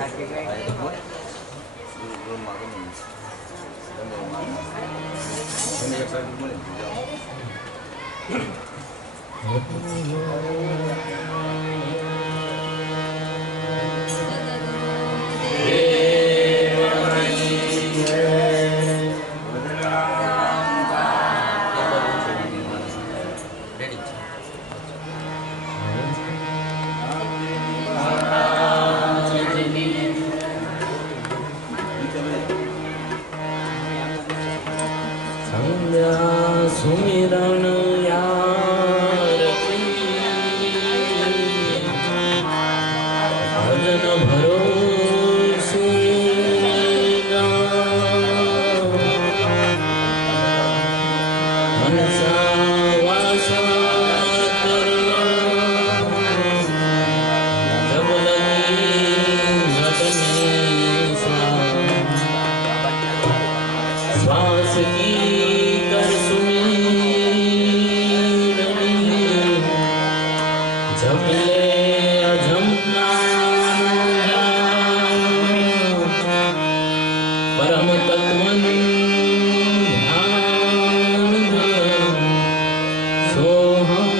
belum makan ini. Dan belum makan. Ini yang saya belum सुमिरन यार की भजन भरोसे मनसा वासा कर जब लगी घटने श्वास की कर जब ले अजमना परम तत्वन ध्यान सो हम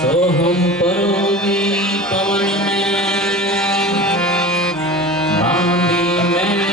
सो हम परोगी पवन में बांधी में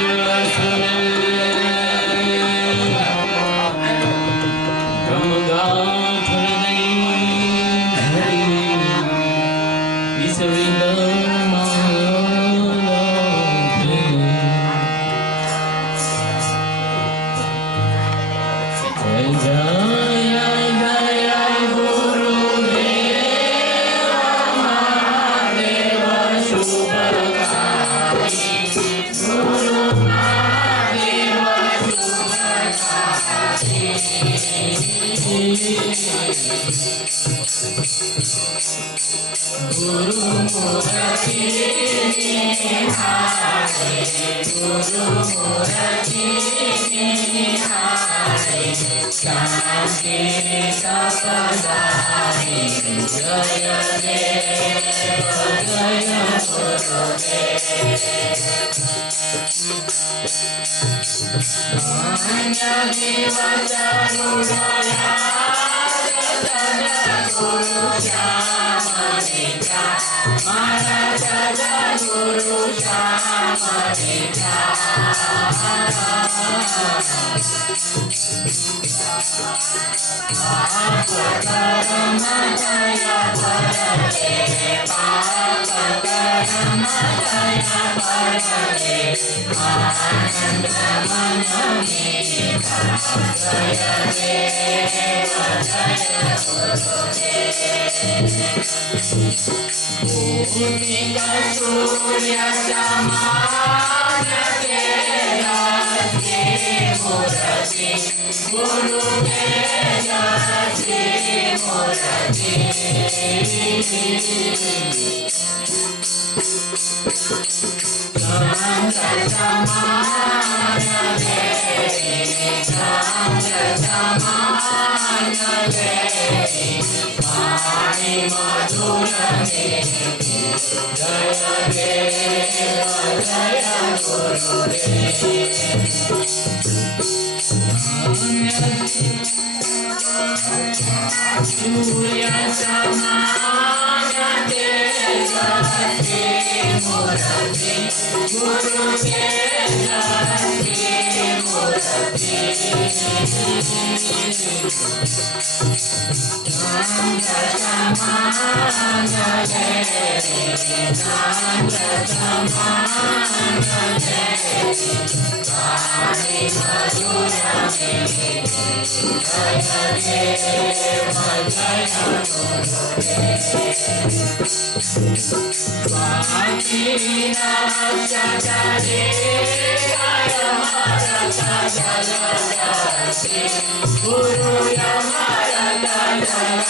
Guru Yamara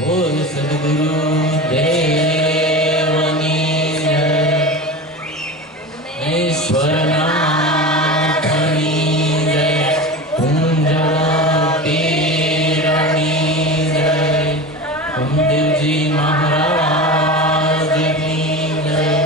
बोल सद्गुरु देवनी जय, ईश्वरनाथनी जय, कुंजपीरनी जय, कुंदेवजी महाराज की जय।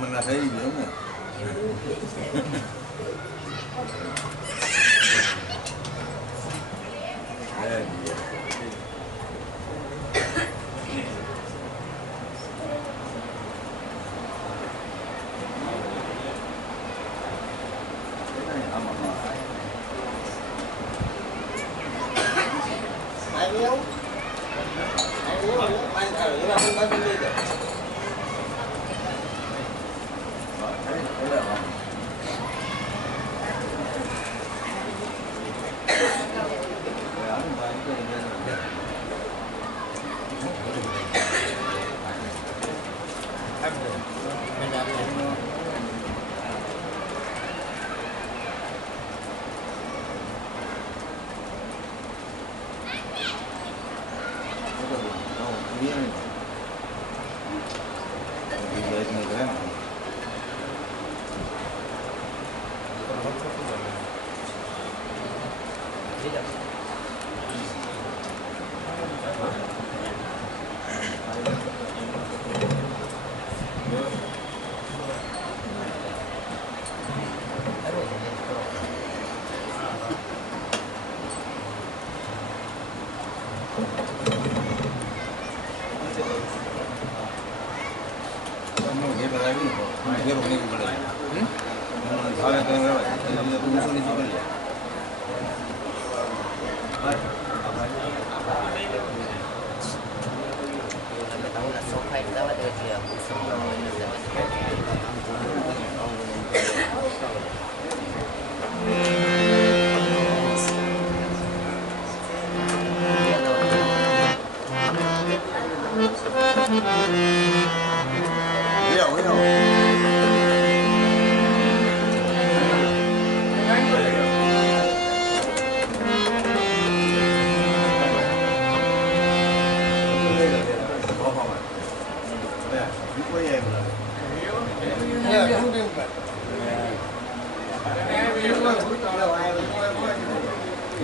Mình là thấy gì nữa nè.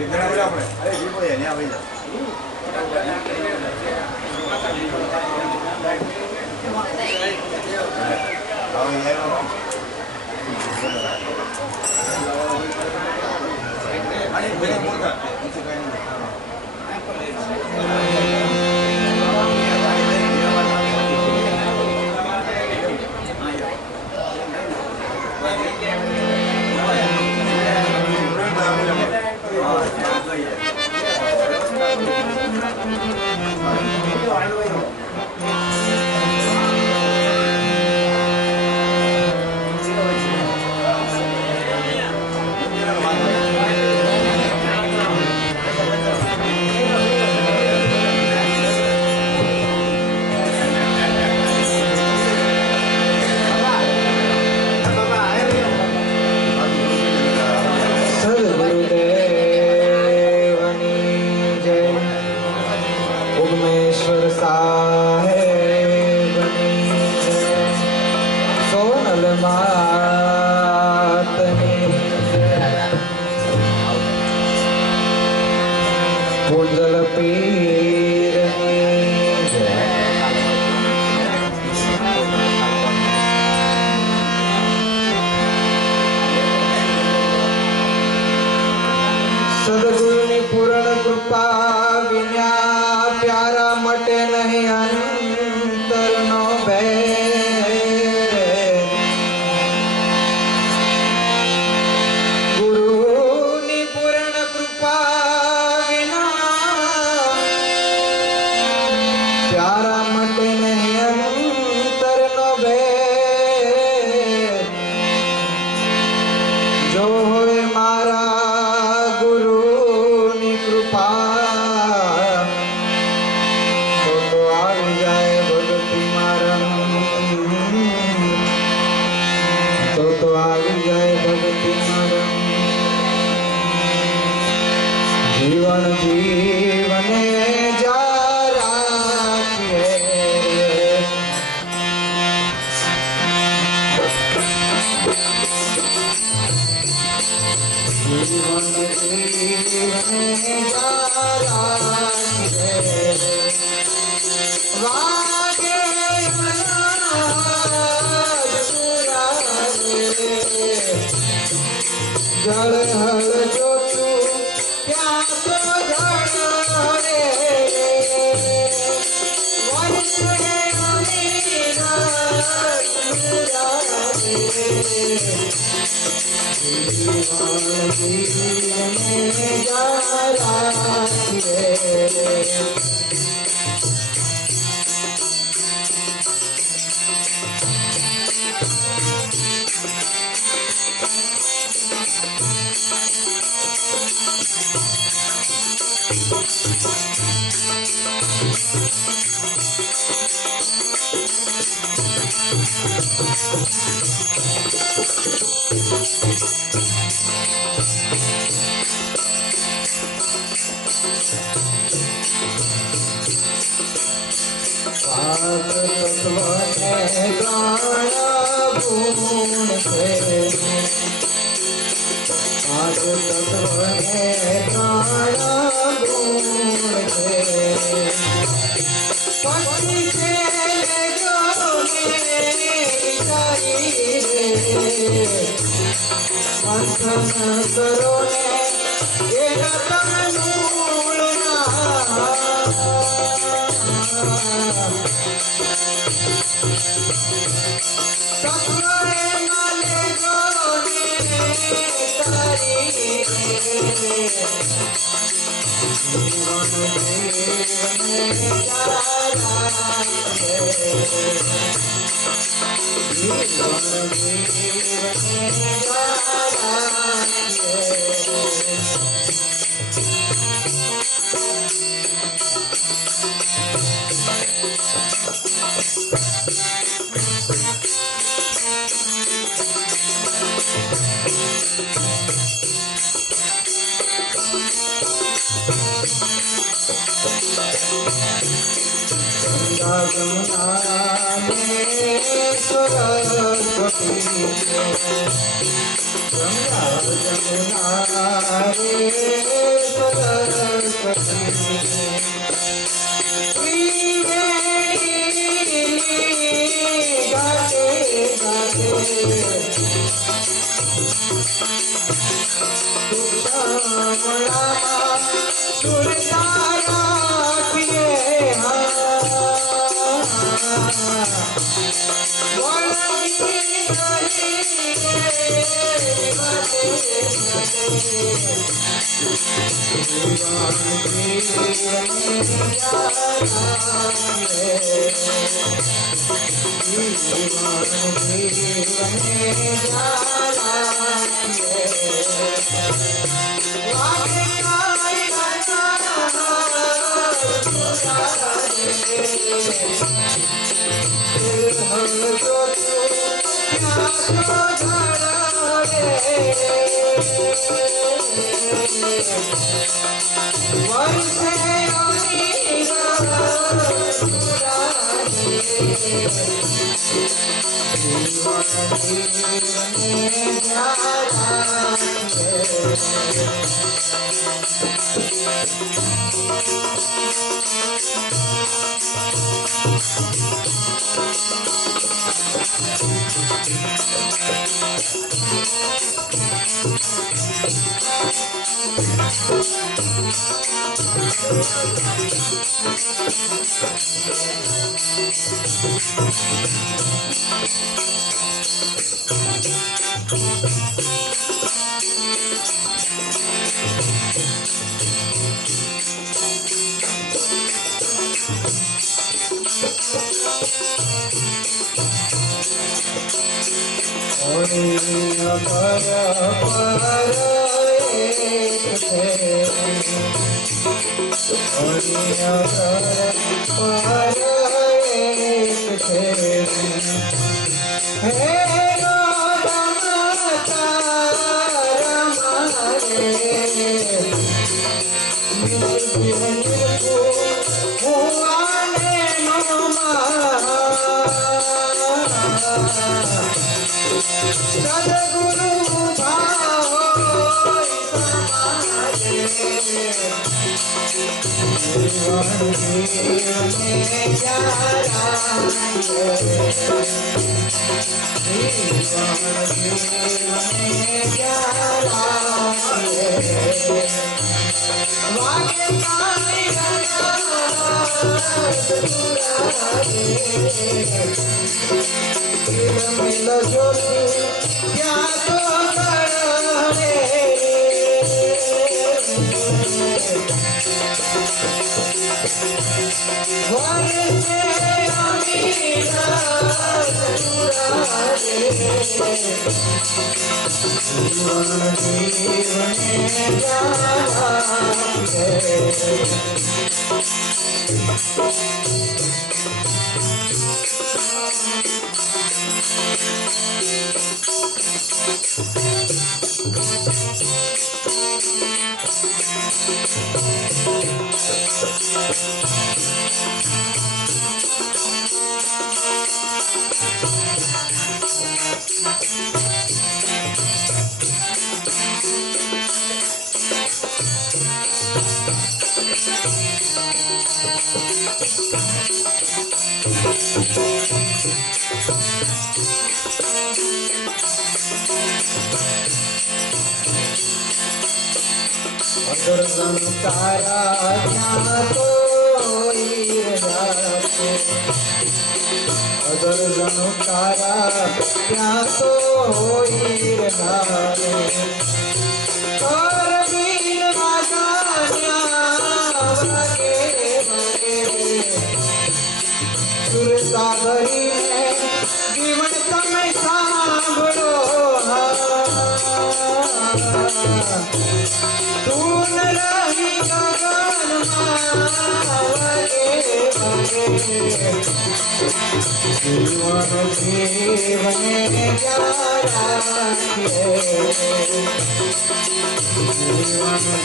Jumna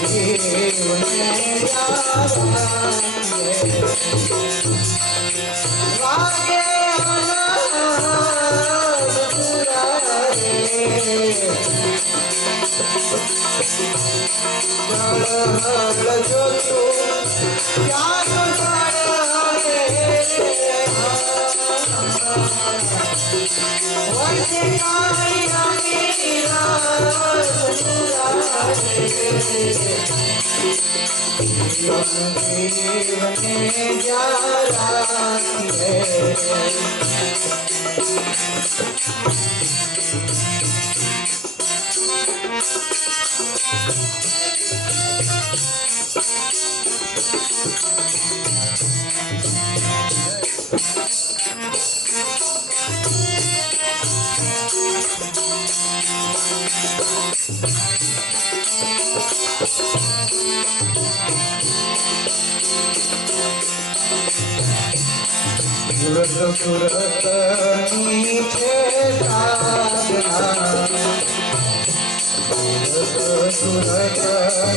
Why सुरत नीचे साधना सूरज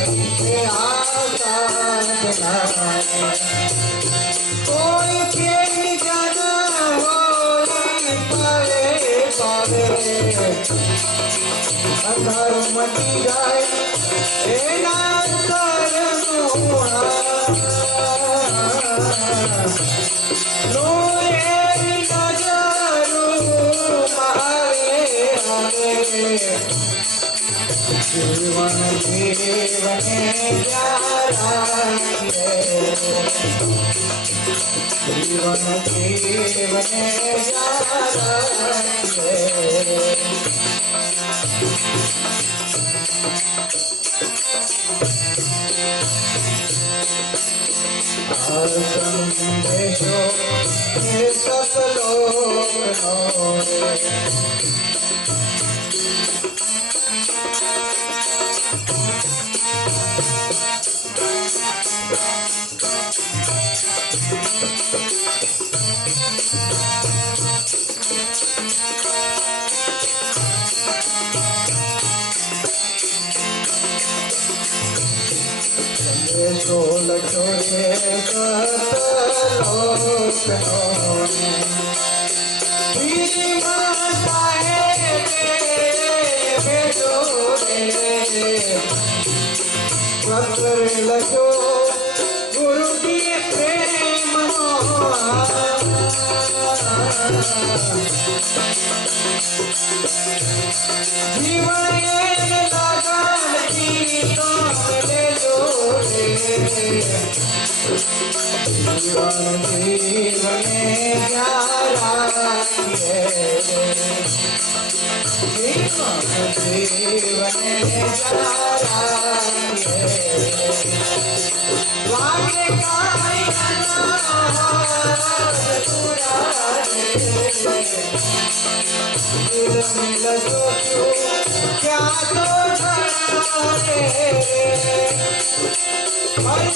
नीचे आसाधना कोई प्रेमी जन हो पावे पावे अंधार मची जाए एना करनुआ नूरे नजरू मारे आवे जीवन जीवन प्यारा जीवन जीवन प्यारा संदेशो सकलो लखो लखो गुरु की प्रेम जीवन जीवन जीवन प्यारा जीवन जीवन प्यारा वागे मिल सोचो क्या तो जीवन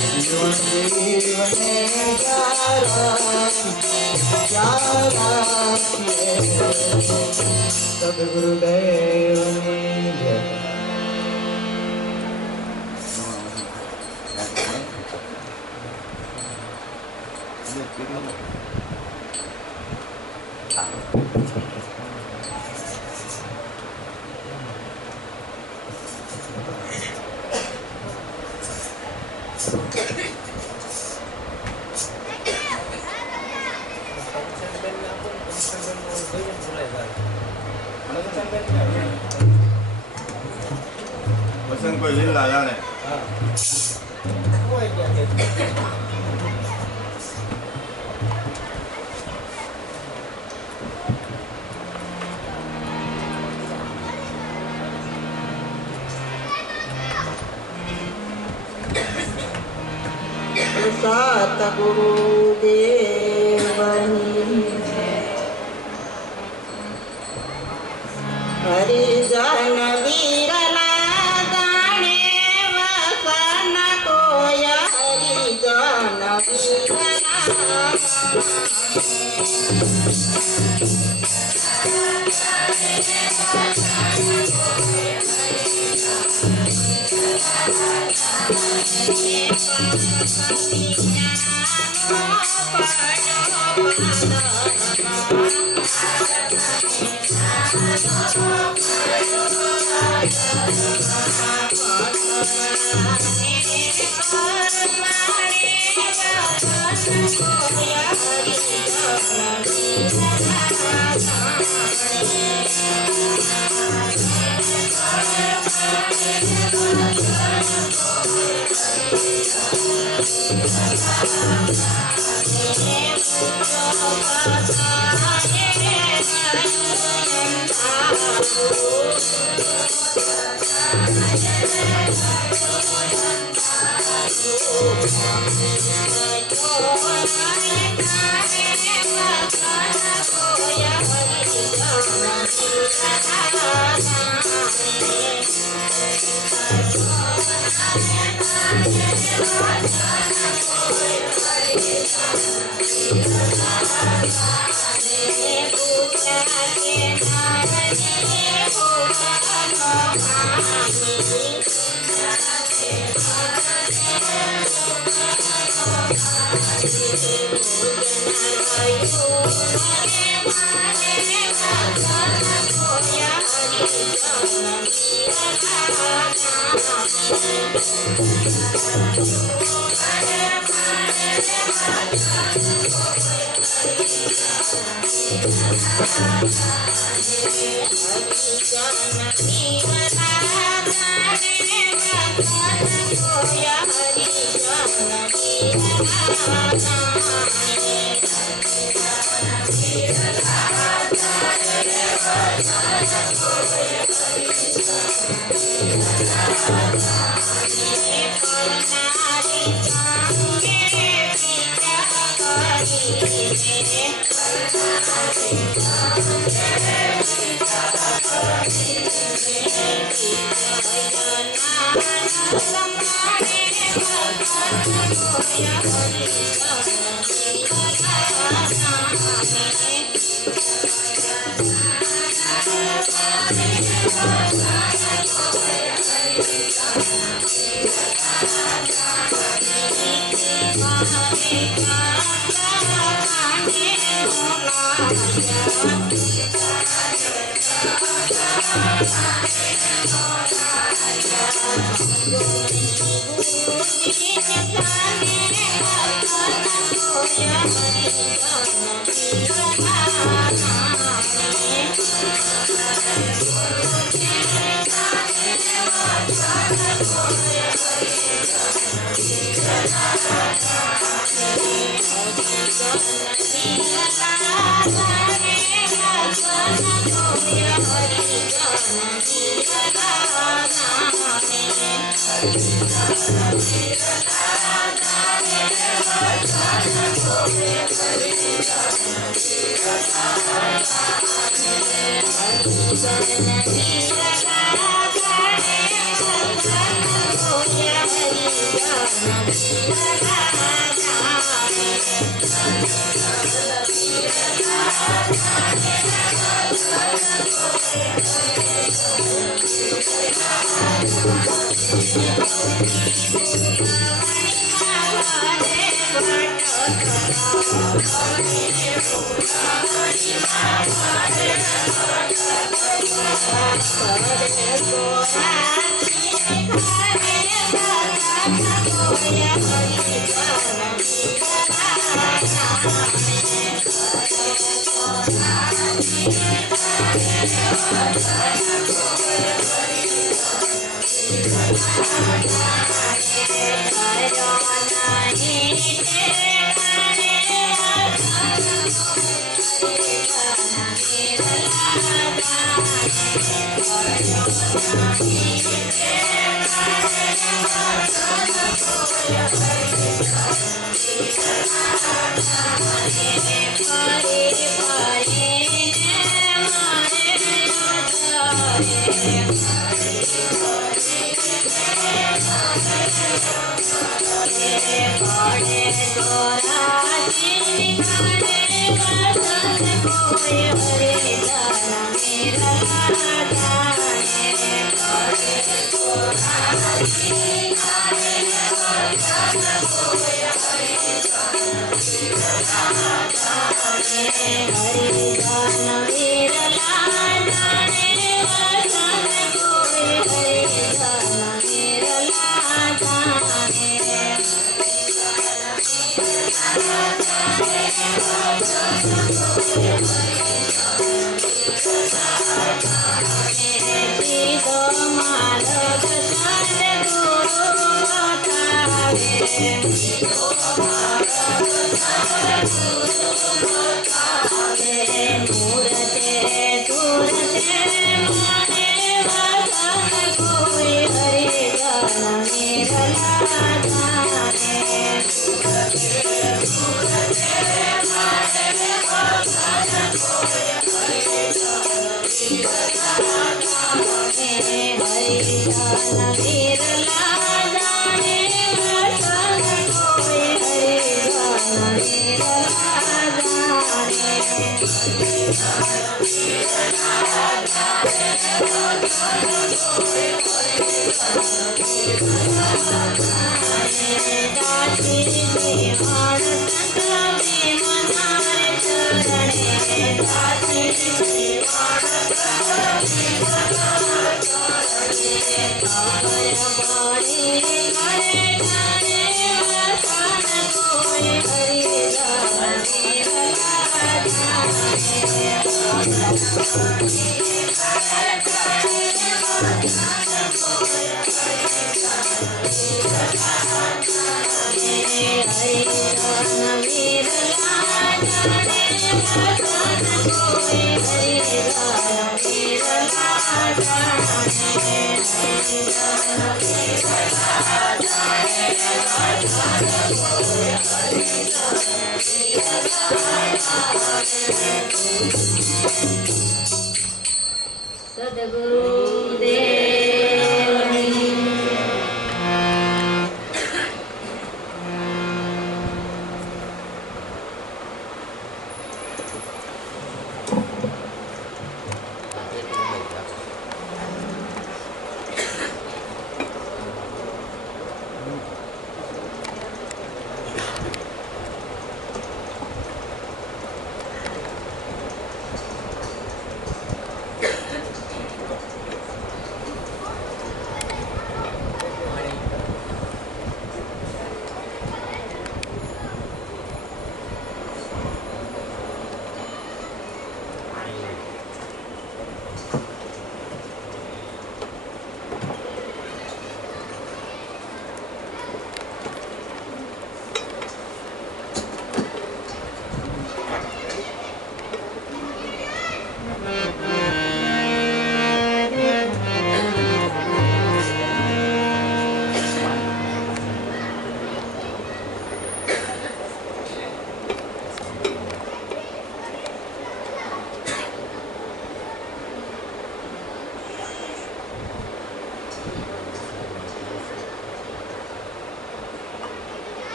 जीवन जीवन जीवन सदगुरुदेव Pesan kue lila ya nih. सतगुरु देवनी हरिजन वीरला दाने वसन कोय हरिजन वीरला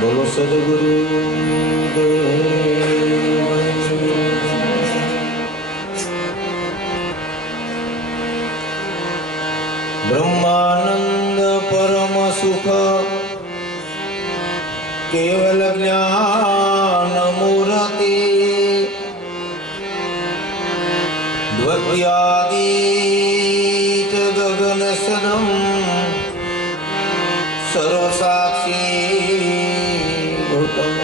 बोलो सदगुरु ब्रह्मानंद परम सुख केवल ज्ञान मूर्ति द्वैयादीत गगन सदम सर्वसाक्षी भूतम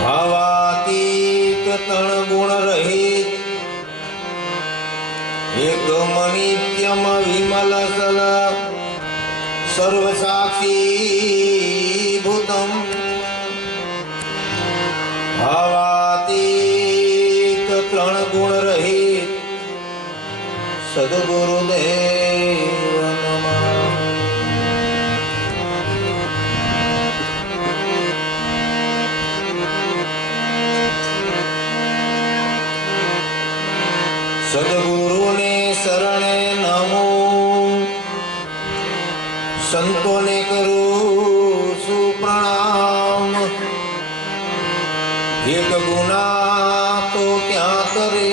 भावातीत तण गुण रहित एकम नित्यम विमल सल सर्वसाक्षी भूतम भावातीत तण गुण रहित सद्गुरुदेव नमः। सद्गुरु ने शरणे नमो संतों ने करो सुप्रणाम एक गुना तो क्या करे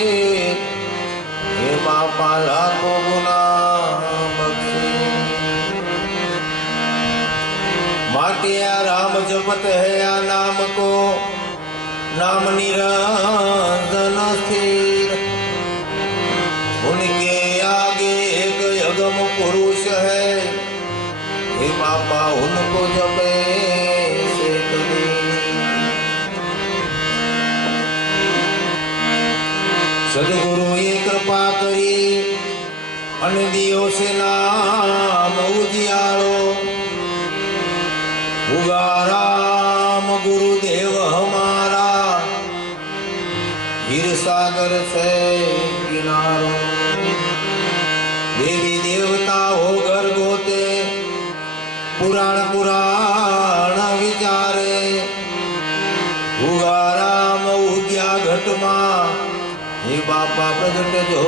हे बापा लाखो गुना बख्शे माटिया राम जपत है या नाम को नाम निरंजन स्थिर उनके आगे एक यगम पुरुष है हे बापा उनको जपे से कभी सद्गुरु ये कृपा करी अन दियो से नाम उजियारो उगाराम गुरुदेव हमारा हीर सागर से किनारो देवी देवता हो घर गोते पुराण पुराण विचारे उगाराम उद्या घटमा हे बापा प्रगट जो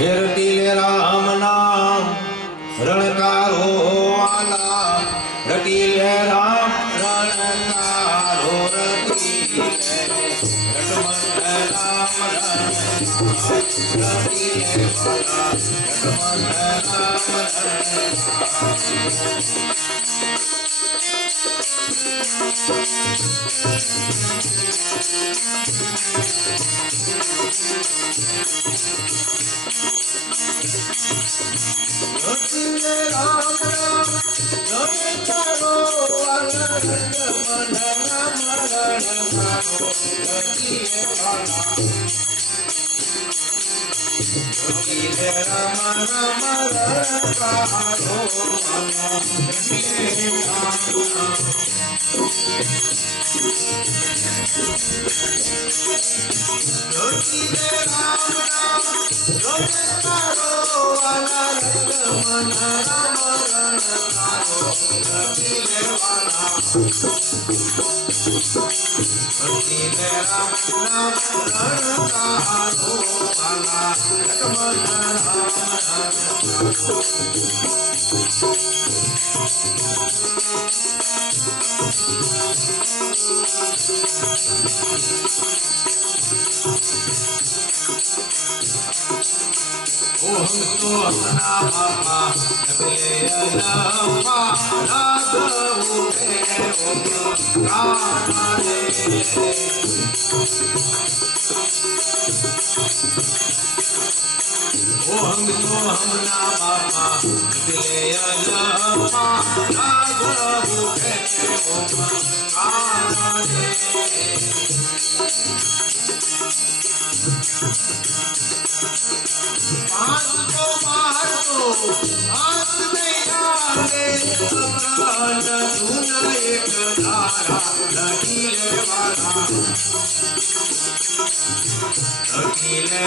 रटीले राम नाम रणकारो वाला रटीले राम रणकारो रटीले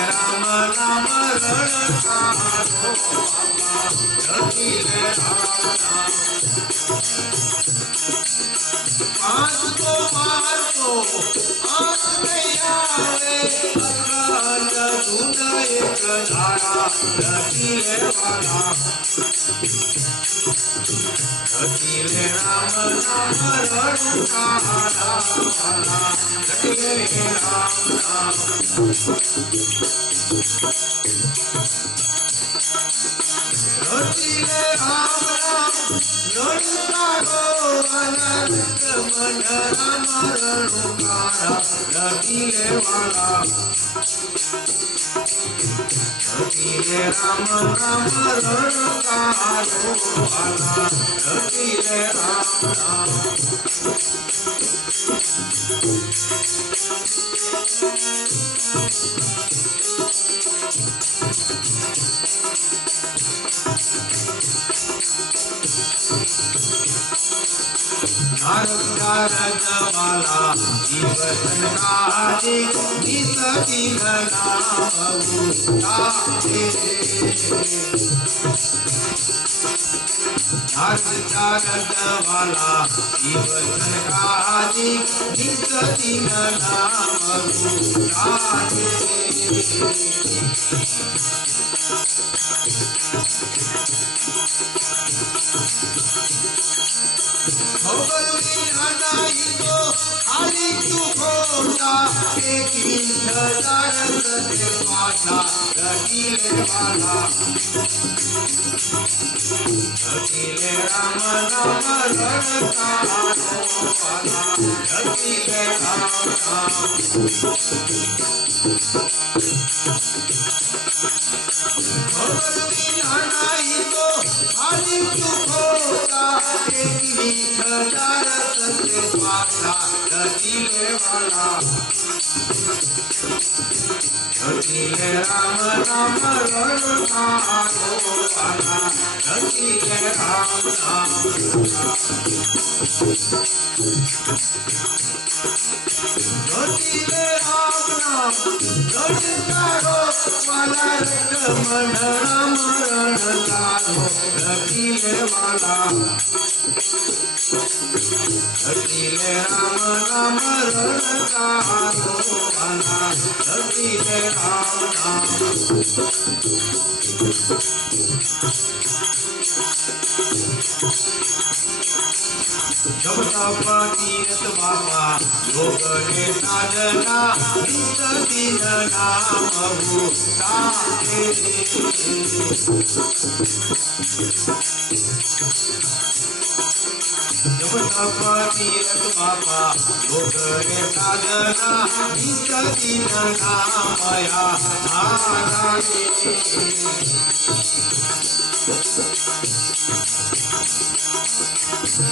रटमन राम रटीले वाला रटमन आस नहीं आवे अकाल धुन एक धारा रखिले वाला रखिले राम नाम रणकारा वाला रखिले राम नाम रखिले राम नाम रणकारो अनंत मन राम रणकारा रखिले वाला रखिले राम नाम रणकारो वाला रखिले राम नाम वाला जीवन काजे नित दिन नाम उतारे चारद वाला जीवन काजे नित दिन नाम उतारे खाली तू खोटा एक हजार माता रखिले वाला रखिले राम नाम रणकारो वाला रखिले राम नाम खबर बिना नहीं तो खाली तू खोटा एक हजार माता रखिले वाला रखिले राम नाम रणकारो वाला रखिले राम नाम रखिले राम नाम रणकारो वाला मन राम रणकारो रखिले वाला रखिले राम नाम रणकारो वाला रखिले राम नाम जब तप तीरथ बाबा योग ने साधना नित दिन नाम उतारे जब तप तीरथ बाबा योग ने साधना नित दिन नाम आया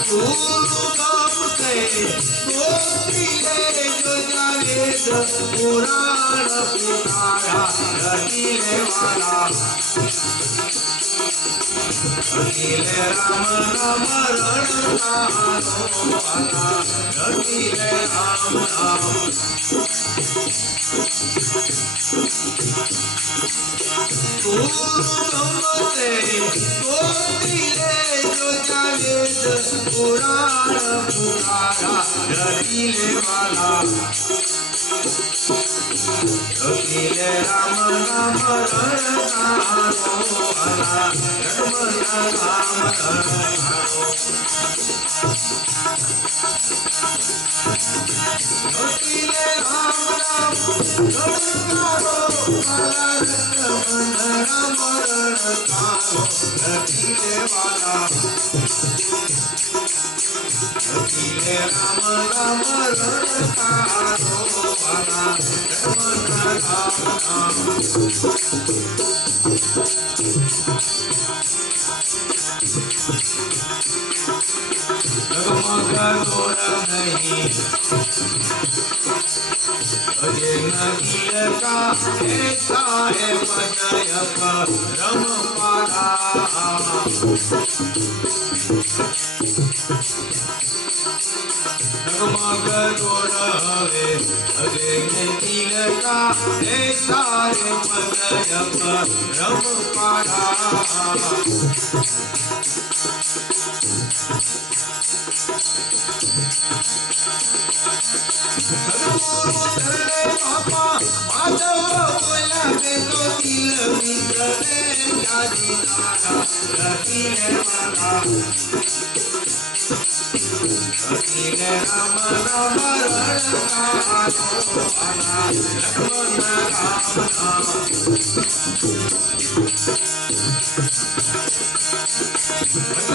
गुरु नाम से गोत्रीले जो जावेद पुराण पुकारा रखिले वाला रखिले राम नाम रणकारो वाला रखिले राम नाम गुरु नाम से गोत्रीले जो जावेद पुराण पुकारा रखिले वाला रखिले राम नाम रणकारो वाला रमण राम रणकारो रखिले राम नाम रणकारो वाला रमण राम रणकारो रखिले वाला रखिले राम नाम रणकारो वाला रमण राम नाम जगमग तोर नहीं अजय नगील का ऐसा है पदय रम पारा जगमग तोर हवे अजय नगील का ऐसा है पदय रम पारा સદગુરુ ધરે બાપા માધવ બોલાવે તો દિલ વિંદરે જાજી નારા રખીને મારા રખીને રામ રામ રણકારો વાલા લક્ષ્મણ રામ નામ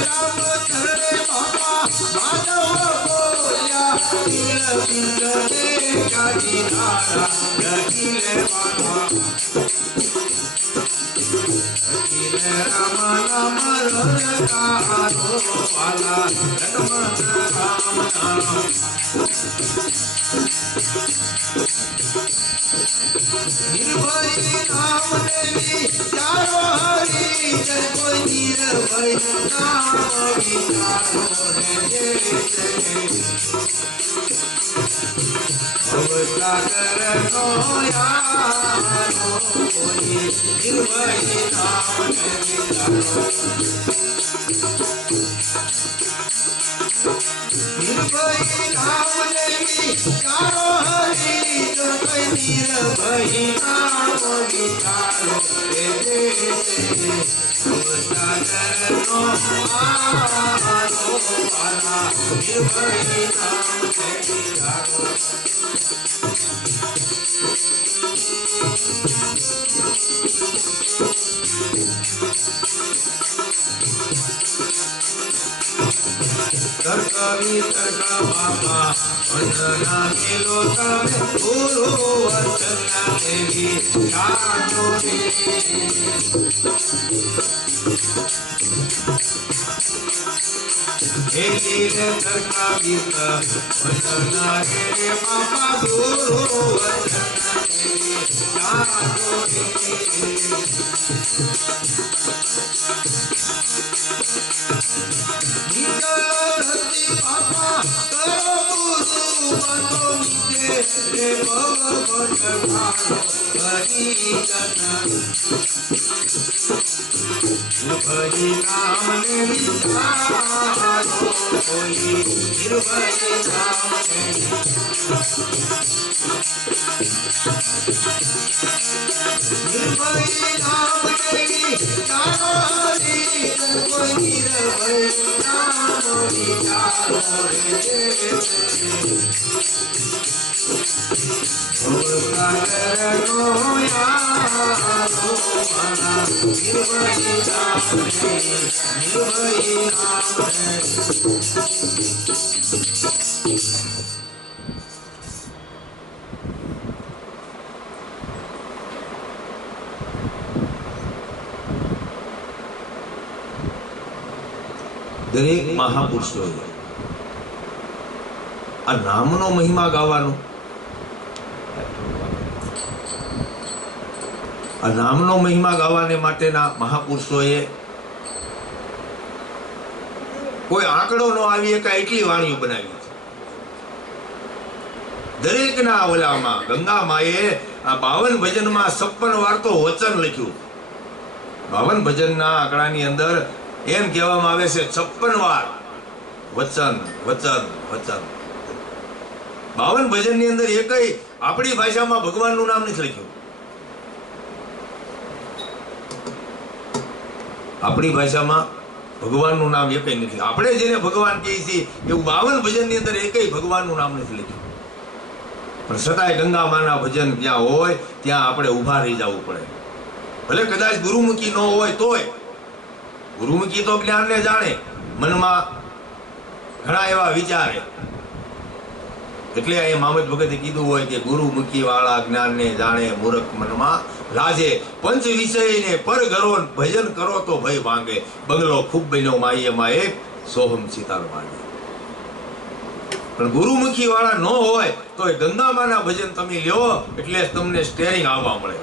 રામ ધરે બાપા માધવ બોલ્યા દિલ વિંદરે જાજી નારા રખીને મારા રામ રામ રણકારો વાલા લક્ષ્મણ રામ નામ નિર્ભય નામ લેવી ચારો હરી જય કોઈ નિર્ભય નામ વિચારો રે ભવસાગર નો યારો કોઈ નિર્ભય નામ વિચારો નિર્ભય નામ લેવી ચારો હરી જય કોઈ નિર્ભય નામ વિચારો રે ભવસાગર નો યારો વાલા નિર્ભય નામ વિચારો તર્કવી તર્ક બાપા વંદના મેલો તમે ગુરુ વચન દેવી જાજો રે એલી રે તર્કવી વંદના રે બાપા ગુરુ વચન દેવી જાજો રે બાપા કરો ગુરુ બનો નીચે રે ભગવત ઠારો હરિ નામ ને વિચારો કોઈ નિર્ભય નામ ને નિર્ભય નામ ને ચારો હરી કોઈ નિર્ભય નામ વિચારો રે ભવસાગર નો યારો વાલા નિર્ભય નામ નિર્ભય નામ દરેક મહાપુરુષોએ આ નામનો મહિમા ગાવાનો, આ નામનો મહિમા ગાવાને માટેના મહાપુરુષોએ કોઈ આંકડો ન આવી એકા એટલી વાણીઓ બનાવી છે. દરેકના ઓલામાં ગંગા માએ આ 52 ભજનમાં 56 વાર તો વચન લખ્યું. 52 ભજનના આંકડાની અંદર એમ કહેવામાં આવે છે 56 વાર વચન વચન વચન. 52 ભજનની અંદર એકય આપણી ભાષામાં ભગવાનનું નામ નથી લખ્યું. આપણી ભાષામાં ભગવાનનું નામ એકય નથી. આપણે જેને ભગવાન કહીએ છીએ એવું 52 ભજનની અંદર એકય ભગવાનનું નામ નથી લખ્યું. પણ છતાંય ગંગા માના ભજન જ્યાં હોય ત્યાં આપણે ઊભા રહી જવું પડે. ભલે કદાચ ગુરુમુખી ન હોય તોય, ગુરુમુખી તો જ્ઞાનને જાણે, મનમાં ઘણા એવા વિચારે. એટલે અહીંયા મામદ ભગતે કીધું હોય કે ગુરુમુખી વાળા જ્ઞાનને જાણે, મૂર્ખ મનમાં રાજે. પંચ વિષયને પર ઘરો ભજન કરો તો ભય ભાંગે. બંગલો ખૂબ બન્યો માઈએમાં એક, સોહમ સીતાલ માંગે. પણ ગુરુમુખી વાળા ન હોય તો એ ગંગામાના ભજન તમે લ્યો એટલે તમને સ્ટેરિંગ આવવા મળે.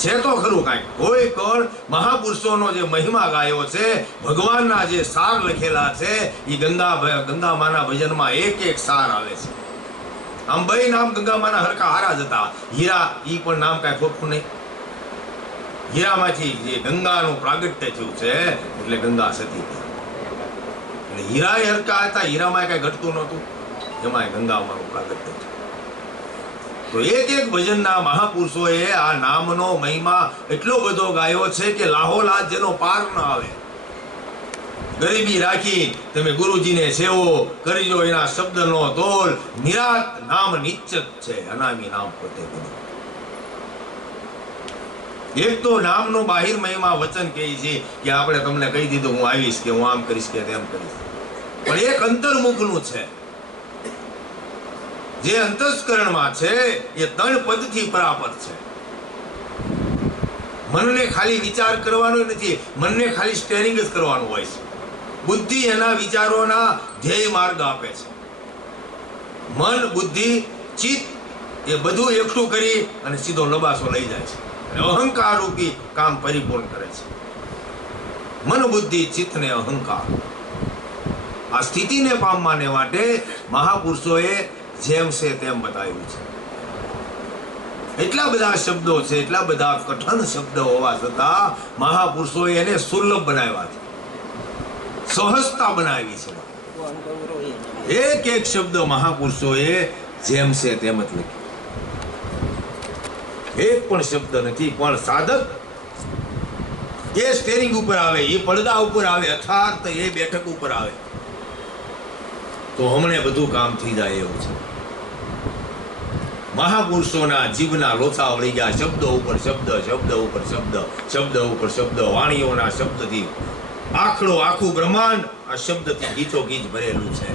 છે તો ખરું કાંઈક. કોઈ કોણ મહાપુરુષોનો જે મહિમા ગાયો છે, ભગવાનના જે સાર લખેલા છે, એ ગંગામાના ભજનમાં એક એક સાર આવે છે. આમ બે નામ ગંગામાના હરકા હારા જ હતા. હીરા, ઈ પણ નામ કાંઈ ખોટું નહીં. હીરામાંથી જે ગંગાનું પ્રાગટ્ય થયું છે એટલે ગંગા સતી. એટલે હીરા હરકા હતા, હીરામાં કાંઈ ઘટતું નહોતું. એમાં ગંગામાનું પ્રાગટ્ય છે. તો એક એક ભજનના મહાપુરુષોએ આ નામનો મહિમા એટલો બધો ગાયો છે કે લાહોલાદ જેનો પાર ન આવે. ગરીબી રાખી તમે ગુરુજીને સેવો કરજો, એના શબ્દનો તોલ નિરાત નામ નિશ્ચિત છે, અનામી નામ પોતે બધું. એક તો નામનો બાહિર મહિમા વચન કહે છે કે આપણે તમને કહી દીધું હું આવીશ, કે હું આમ કરીશ કે તેમ કરીશ, પણ એક અંતર્મુખનું છે. જે અંતસ્કરણમાં છે એ ત્રણ પદથી પરાપર છે. મનને ખાલી વિચાર કરવાનો નથી, મનને ખાલી સ્ટેરિંગ જ કરવાનું હોય છે. બુદ્ધિ એના વિચારોના ધ્યેય માર્ગ આપે છે. મન, બુદ્ધિ, ચિત્ત એ બધું એકઠું કરી અને સીધો લબાસો લઈ જાય છે અને અહંકાર રૂપી કામ પરિપૂર્ણ કરે છે. મન, બુદ્ધિ, ચિત્ત ને અહંકાર, આ સ્થિતિને પામવાને માટે મહાપુરુષોએ જેમ છે તેમ બતાવ્યું છે. એટલા બધા શબ્દો છે, એટલા બધા કઠણ શબ્દો હોવા છતાં મહાપુરુષોએ એને સુલભ બનાવ્યા છે, સહજતા બનાવી છે. એક એક શબ્દ મહાપુરુષોએ જેમ છે તેમ જ લખ્યો. એક પણ શબ્દ નથી. પણ સાધક એ સ્ટેરિંગ ઉપર આવે, એ પડદા ઉપર આવે, અર્થાત એ બેઠક ઉપર આવે તો હમણે બધું કામ થઈ જાય એવું છે. મહાપુરુષોના જીવના લોચા વળી ગયા શબ્દો ઉપર શબ્દ, શબ્દ ઉપર શબ્દ, શબ્દ ઉપર શબ્દ, વાણીઓના શબ્દથી આખું બ્રહ્માંડ આ શબ્દથી ગીચો ગીચ ભરેલું છે.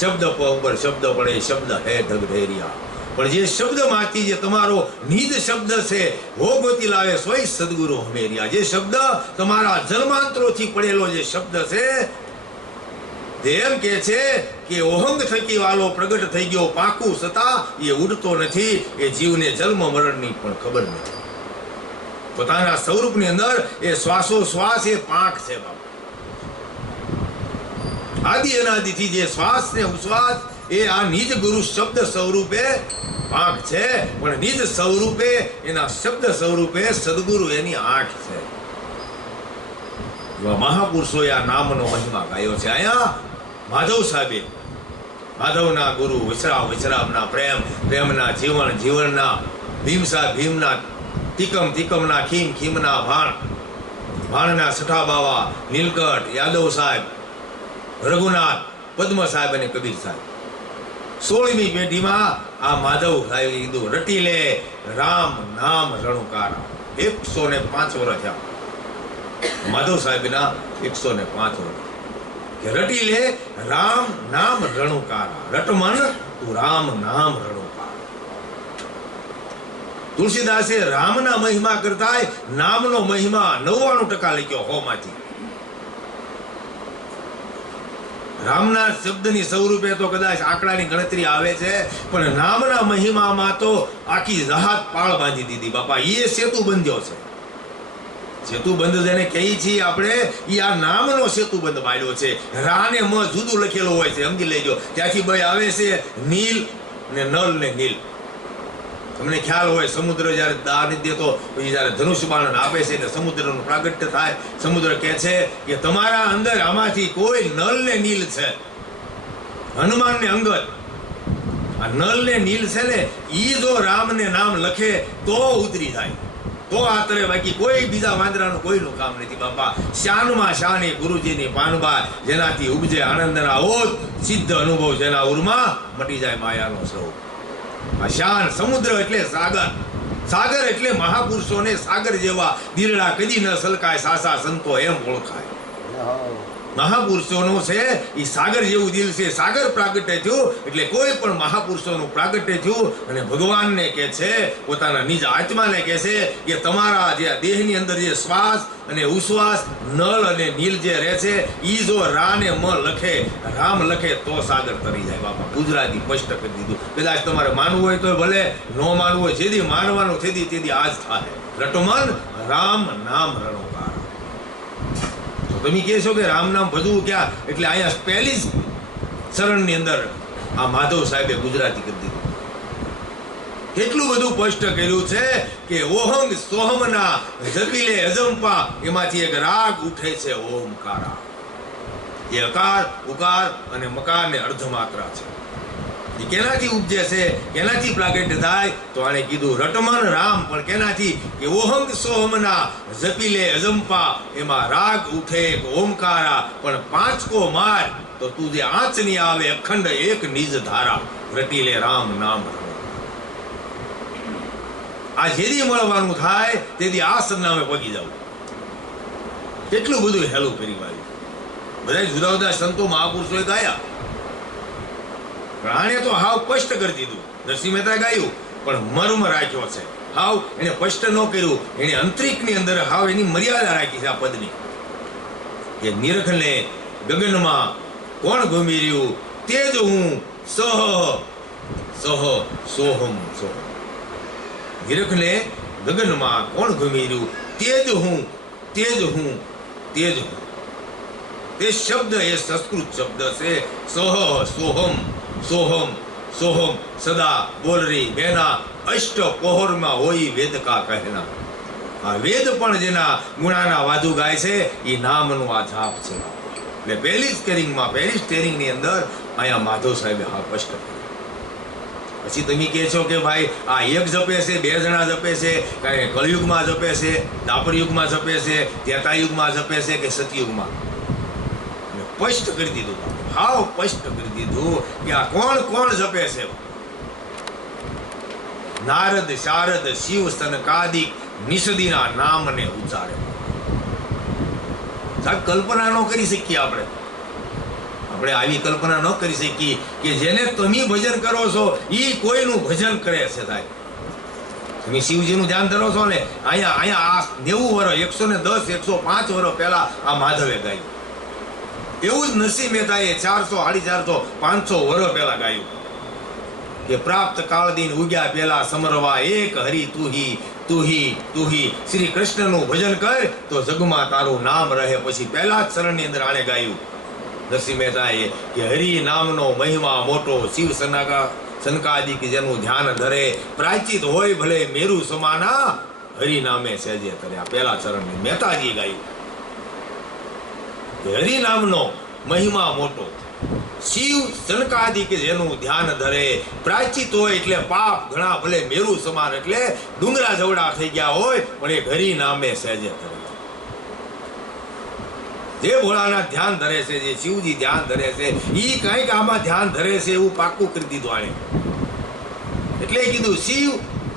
શબ્દ ઉપર શબ્દ પડે, શબ્દ હે ઢગઢેરિયા. પણ જે શબ્દમાંથી જે તમારો નિજ શબ્દ છે, ભોગવતી લાવે સોય સદગુરુ હમેરિયા. જે શબ્દ તમારા જન્માંતરોથી પડેલો જે શબ્દ છે, એમ કે છે કે ઓહંગ થકી વાલો પ્રગટ થઈ ગયો પાકું, છતાં એ ઉડતો નથી. એ જીવને જન્મ મરણની પણ ખબર નથી. પોતાના સ્વરૂપની અંદર એ શ્વાસો શ્વાસ એ પાંખ છે. આદિ અનાદિથી જે શ્વાસ ને ઉશ્વાસ એ આ નિજ ગુરુ શબ્દ સ્વરૂપે પાંખ છે, પણ નિજ સ્વરૂપે એના શબ્દ સ્વરૂપે સદગુરુ એની આંખ છે. મહાપુરુષોએ આ નામનો મહિમા ગાયો છે. અહીંયા માધવ સાહેબે, માધવના ગુરુ, વિશ્રામના પ્રેમના જીવનના ભીમ સાહેબ, ભીમના તિકમના ખીમના ભાણના સઠા બાવા, નીલકંઠ, યાદવ સાહેબ, રઘુનાથ, પદ્મ સાહેબ અને કબીર સાહેબ. 16મી પેઢીમાં આ માધવ સાહેબ કીધું રટી લે રામ નામ રણુકારા. 105 વર્ષ થયા માધવ સાહેબના, 105 વર્ષ કે રટી લે રામ નામ રણુકારા. રટમન તું રામ નામ રણુકારા. તુલસીદાસે રામના મહિમા કરતા નામનો મહિમા 99% લખ્યો 100 માંથી. રામના શબ્દની સ્વરૂપે તો કદાચ આંકડાની ગણતરી આવે છે, પણ નામના મહિમામાં તો આખી જહાજ પાળ બાંધી દીધી બાપા. એ સેતુ બંધ્યો છે. સેતુબંધ જેને કહીએ છીએ આપણે, એ આ નામનો સેતુબંધ માંડ્યો છે. રા ને મ જુદું લખેલું હોય છે, સમજી લેજો. ત્યાંથી ભાઈ આવે છે નીલ ને નલ ને નીલ. તમને ખ્યાલ હોય, સમુદ્ર જયારે દાન દેતો પછી જયારે ધનુષ બાણ આપે છે એટલે સમુદ્રનું પ્રાગટ્ય થાય. સમુદ્ર કહે છે કે તમારા અંદર આમાંથી કોઈ નલ ને નીલ છે. હનુમાન ને અંગદ, આ નલ ને નીલ છે ને, ઈ જો રામ ને નામ લખે તો ઉતરી જાય, તો આ તરે. બાકી કોઈ બીજા વાંદરાનું કોઈનું કામ નથી બાપા. શાનમાં શાની ગુરુજીની પાનબા, જેનાથી ઉપજે આનંદના ઓત, સિદ્ધ અનુભવ જેના ઉરમાં મટી જાય માયાનો સ્વરૂપ. આ શાન સમુદ્ર એટલે સાગર, સાગર એટલે મહાપુરુષોને સાગર જેવા દીરડા કદી ન સલકાય, સાસા સંતો એમ ઓળખાય. મહાપુરુષોનું છે એ સાગર જેવું દિલ છે. સાગર પ્રાગટ્ય થયું એટલે કોઈ પણ મહાપુરુષોનું પ્રાગટ્ય થયું. અને ભગવાનને કે છે, પોતાના નિજ આત્માને કે છે કે તમારા જે દેહની અંદર જે શ્વાસ અને ઉશ્વાસ, નળ અને નીલ જે રહે છે, ઈ જો રા ને મ લખે, રામ લખે તો સાગર તરી જાય બાપા. ગુજરાતી સ્પષ્ટ કરી દીધું. કદાચ તમારે માનવું હોય તો ભલે, ન માનવું હોય જેથી માનવાનું તેથી આજ થાય. રટમન રામ નામ રણુકાર. તમે કહેશો કે રામ નામ ભજવું ક્યાં, એટલે અહીંયા પહેલી જ શરણની અંદર આ માધવ સાહેબે ગુજરાતી કરી દીધું. કેટલું બધું સ્પષ્ટ કર્યું છે કે ઓહંગ સોહમના જપીલે અજંપા, એમાંથી એક રાગ ઉઠે છે ઓમકારા. એ અકાર ઉકાર અને મકારને અર્ધમાત્રા છે. એ કેનાથી ઉપજે છે, કેનાથી પ્રાગટ્ય થાય? તો આને કીધું રટમન રામ. પણ કેનાથી? કે ઓહમ સોહમના જપી લે અજંપા, એમાં રાગ ઉઠે ઓમકારા. પણ પાંચકો માર તો તું જે આંચની આવે અખંડ એક નિજ ધારા. રટી લે રામ નામ. આ જેદી મળવાનું થાય તેથી આ સરનામે પગી જવું. કેટલું બધું હેલું કરી વાળ્યું. બધા જુદા જુદા સંતો મહાપુરુષોએ ગાયા, પણ આને તો હાવ સ્પષ્ટ કરી દીધું. નરસિંહ મહેતા ગાયું પણ મર્મ રાખ્યો છે. હાવ એને સ્પષ્ટ ન કર્યું. એને અંતરિક્ષની અંદર હાવ એની મર્યાદા રાખી છે આ પદની. કે નિરખને ગગનમાં કોણ ઘૂમી રહ્યું, તે જ હું સહ સહ સોહમ સોહમ. નિરખને ગગનમાં કોણ ઘૂમી રહ્યું, તે જ હું તે જ હું તે જ હું. તે શબ્દ એ સંસ્કૃત શબ્દ છે. સહ સોહમ સોહમ સોહમ સદા બોલ રહી બેના અષ્ટ પોહરમાં હોય વેદ કા કહેના. આ વેદ પણ જેના ગુણાના વાદુ ગાય છે એ નામનું આ જાપ છે. એટલે પહેલી સ્ટેરિંગમાં પહેલી સ્ટેરિંગની અંદર અહીંયા માધવ સાહેબે હા સ્પષ્ટ કર્યું. પછી તમે કહે છો કે ભાઈ આ એક જપે છે, બે જણા જપે છે, કાંઈ કળયુગમાં જપે છે, દાપર યુગમાં જપે છે, ત્રેતા યુગમાં જપે છે કે સતયુગમાં? સ્પષ્ટ કરી દીધું. હાવ સ્પષ્ટ કરી દીધું કે આ કોણ કોણ જપે છે. નારદ શારદ શિવ સનકાદિક નિષદીના નામને ઉચ્ચારે. સાહેબ કલ્પના ન કરી શકીએ આપણે આવી કલ્પના ન કરી શકીએ કે જેને તમે ભજન કરો છો એ કોઈનું ભજન કરે છે. સાહેબ તમે શિવજીનું ધ્યાન ધરો છો ને, અહીંયા આ 90 વર્ષ 110 105 વર્ષ પહેલા આ માધવે ગાયું. એવું જ નરસિંહ મહેતાએ 400 450 500 વર્ષ પહેલા ગાયું કે પ્રાપ્ત કાળ દિન ઉગ્યા પહેલા સમરવા એક હરિ તુહી તુહી તુહી. શ્રી કૃષ્ણનું ભજન કર તો જગમાં તારું નામ રહે. પછી પહેલા જ ચરણની અંદર આણે ગાયું નરસિંહ મહેતાએ કે હરિ નામનો મહિમા મોટો, શિવ સનકાદિક જેનું ધ્યાન ધરે. પ્રાચિત હોય ભલે મેરુ સમાના, હરિ નામે સહેજે તર્યા. પહેલા ચરણની મહેતાજી ગાયું કે હરિ નામનો મહિમા મોટો, શિવ સનકાદિક જેનું ધ્યાન ધરે. પ્રાચિત હોય એટલે પાપ ઘણા ભલે મેરુ સમાન, એટલે ડુંગરા જવડા થઈ ગયા હોય પણ એક હરિ નામે સહેજે તરે. જે ભોળાનાથ ધ્યાન ધરે છે, જે શિવજી ધ્યાન ધરે છે, ઈ કંઈક આમાં ધ્યાન ધરે છે એવું પાક્કું કરી દીધું આણે. એટલે કીધું શિવ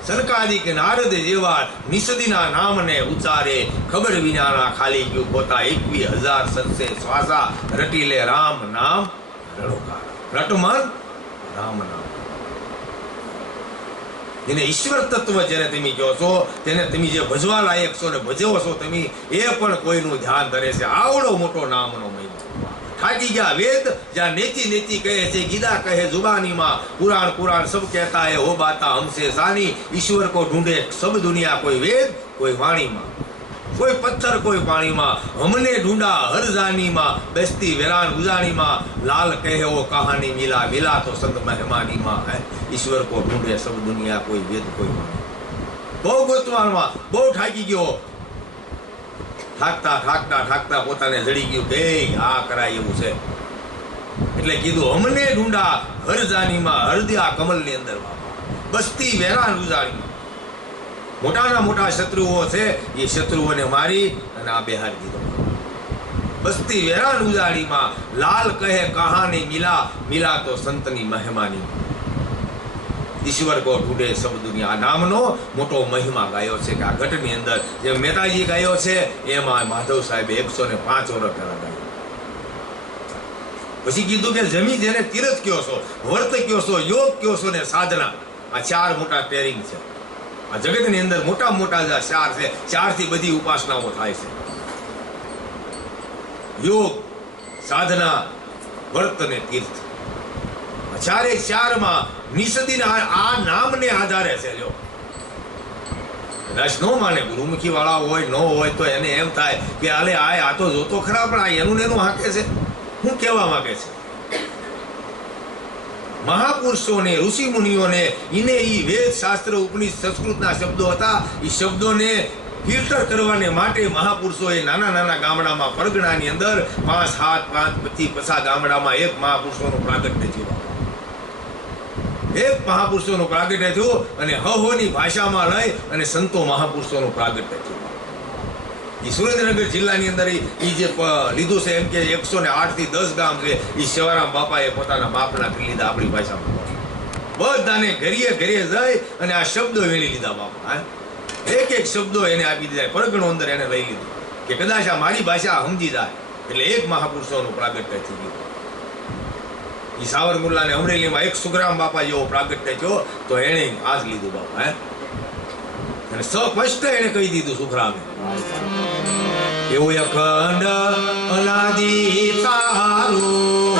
સનકાદિક નારદ જેવા નિષદીના નામને ઉચ્ચારે. ખબર વિનાના ખાલી ગયું પોતા 21,000 સત્સે શ્વાસા. રટી લે રામ નામ રણોકાર. રટમન રામ નામ. જેને ઈશ્વર તત્વ જેને તમે કહો છો, તેને તમે જે ભજવા લાયક છો ને ભજવો છો તમે, એ પણ કોઈનું ધ્યાન ધરે છે. આવડો મોટો નામનો મહિમા. થાકી ગયા વેદ જ્યાં નેચી નેચી કહે છે, ગીતા કહે જુબાનીમાં, પુરાણ પુરાણ સબ કહેતા હે હો બાતા હમસે સાની. ઈશ્વર કો ઢૂંઢે સબ દુનિયા, કોઈ વેદ કોઈ વાણીમાં, કોઈ પથ્થર કોઈ પાણીમાં. હમને ઢૂંઢા હર જાનીમાં, બેસતી વેરાન ઉજાણીમાં. લાલ કહે ઓ કહાની મિલા, મિલા તો સંત મહેમાનીમાં. ઈશ્વર કો ઢૂંઢે સબ દુનિયા, કોઈ વેદ કોઈ વાણી. બહુ ગોતવામાં બહુ થાકી ગયો. થાકતા થાકતા થાકતા પોતાને જડી ગયું કે આ કરાય એવું છે. એટલે કીધું હમને ઢૂંઢા હર જાનીમાં, હરદિયા કમલની અંદર બસતી વેરાન ઉજાણીમાં. મોટાના મોટા શત્રુઓ છે એ શત્રુઓને મારી અને આ બેહાર દીધો. બસતી વેરાન ઉજાણીમાં. લાલ કહે કહાની મિલા, મિલા તો સંતની મહેમાની. ઈશ્વર કો ઢૂંઢે સબ દુનિયા. નામનો મોટો મહિમા ગાયો છે કે આ ઘટની અંદર જે મહેતાજી ગાયો છે એમાં માધવ સાહેબે 105 વર્ષ પહેલા ગાયો. પછી કીધું કે જમી જેને તીરથ કયો છો, વર્ત કયો છો, યોગ કયો છો ને સાધના. આ 4 મોટા ટેરિંગ છે આ જગતની અંદર. મોટા મોટા જે 4 છે, 4 થી બધી ઉપાસનાઓ થાય છે. યોગ, સાધના, વર્ત ને તીર્થ. 4 નિષદીના આ નામને આધારે છે. જો કદાચ ન માને, ગુરુમુખી વાળા હોય ન હોય તો એને એમ થાય કે આલે આ તો જોતો ખરા, પણ આ એનું ને એનું હાકે છે. શું કહેવા માંગે છે? મહાપુરુષોને ઋષિ મુનિઓને ઈને ઈ વેદ શાસ્ત્ર ઉપનિષદ સંસ્કૃતના શબ્દો હતા. એ શબ્દોને ફિલ્ટર કરવાને માટે મહાપુરુષોએ નાના નાના ગામડામાં પરગણાની અંદર 5, 7, 5, 50 ગામડામાં એક મહાપુરુષોનું પ્રાગટ્ય થયું. એક મહાપુરુષોનું પ્રાગટ્ય થયું અને હહોની ભાષામાં લઈ અને સંતો મહાપુરુષોનું પ્રાગટ્ય થયું. એ સુરેન્દ્રનગર જિલ્લાની અંદર એ જે લીધું છે એમ કે 108 થી 10 ગામ છે એ સેવારામ બાપાએ પોતાના બાપના કરી લીધા આપણી ભાષામાં. બધાને ઘરે ઘરે જઈ અને આ શબ્દો વેણી લીધા બાપા. એક એક શબ્દો એને આપી દીધા. પરગણો અંદર એને લઈ લીધું કે કદાચ આ મારી ભાષા સમજી જાય એટલે એક મહાપુરુષોનું પ્રાગટ્ય થઈ ગયું. એ સાવરકુંડલા ને અમરેલીમાં એક સુખરામ બાપા જેવો પ્રાગટ્ય થયો તો એને આ જ લીધું બાપા. અને સ્પષ્ટ એને કહી દીધું સુખરામે, એવું અખંડ અનાદિ તારું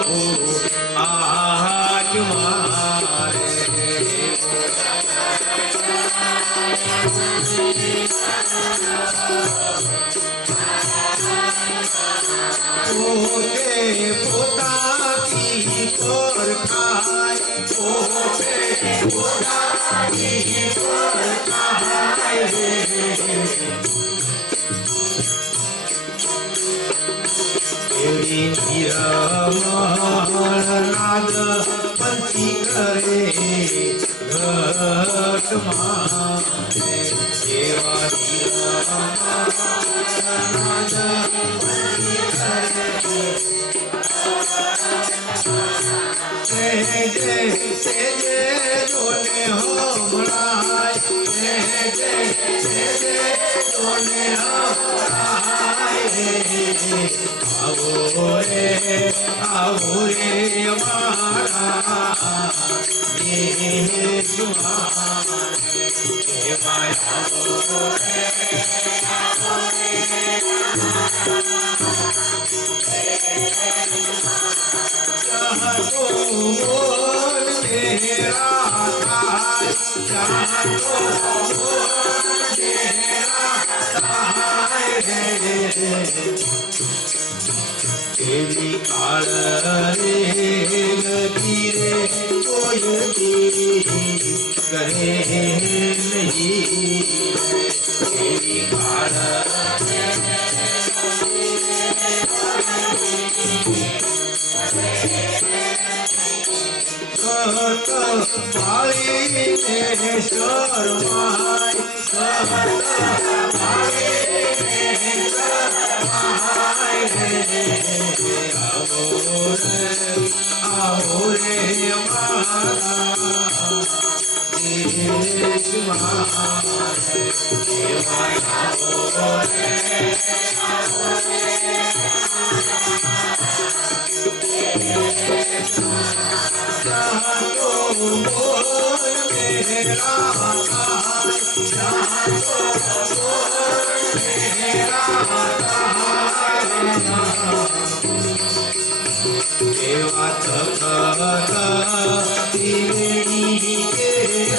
આજ મારે પોતે પોતાની પરખાય, પોતે પોતાની પરખાય એવી નિરમનાદ પંછી કરે ઘટમાં એવા નિરમનાદ પંછી કરે સેજે સેજે જોને હમણાય, સેજે સેજે જોને હમણાય. આવો રે અમારા એવી કાળ રે ગતી રે કોઈ કરે નહીં. એવી કાળ પાળીને શરમાય, આવો રે અમારા એવા ત્રિવેણી કેરા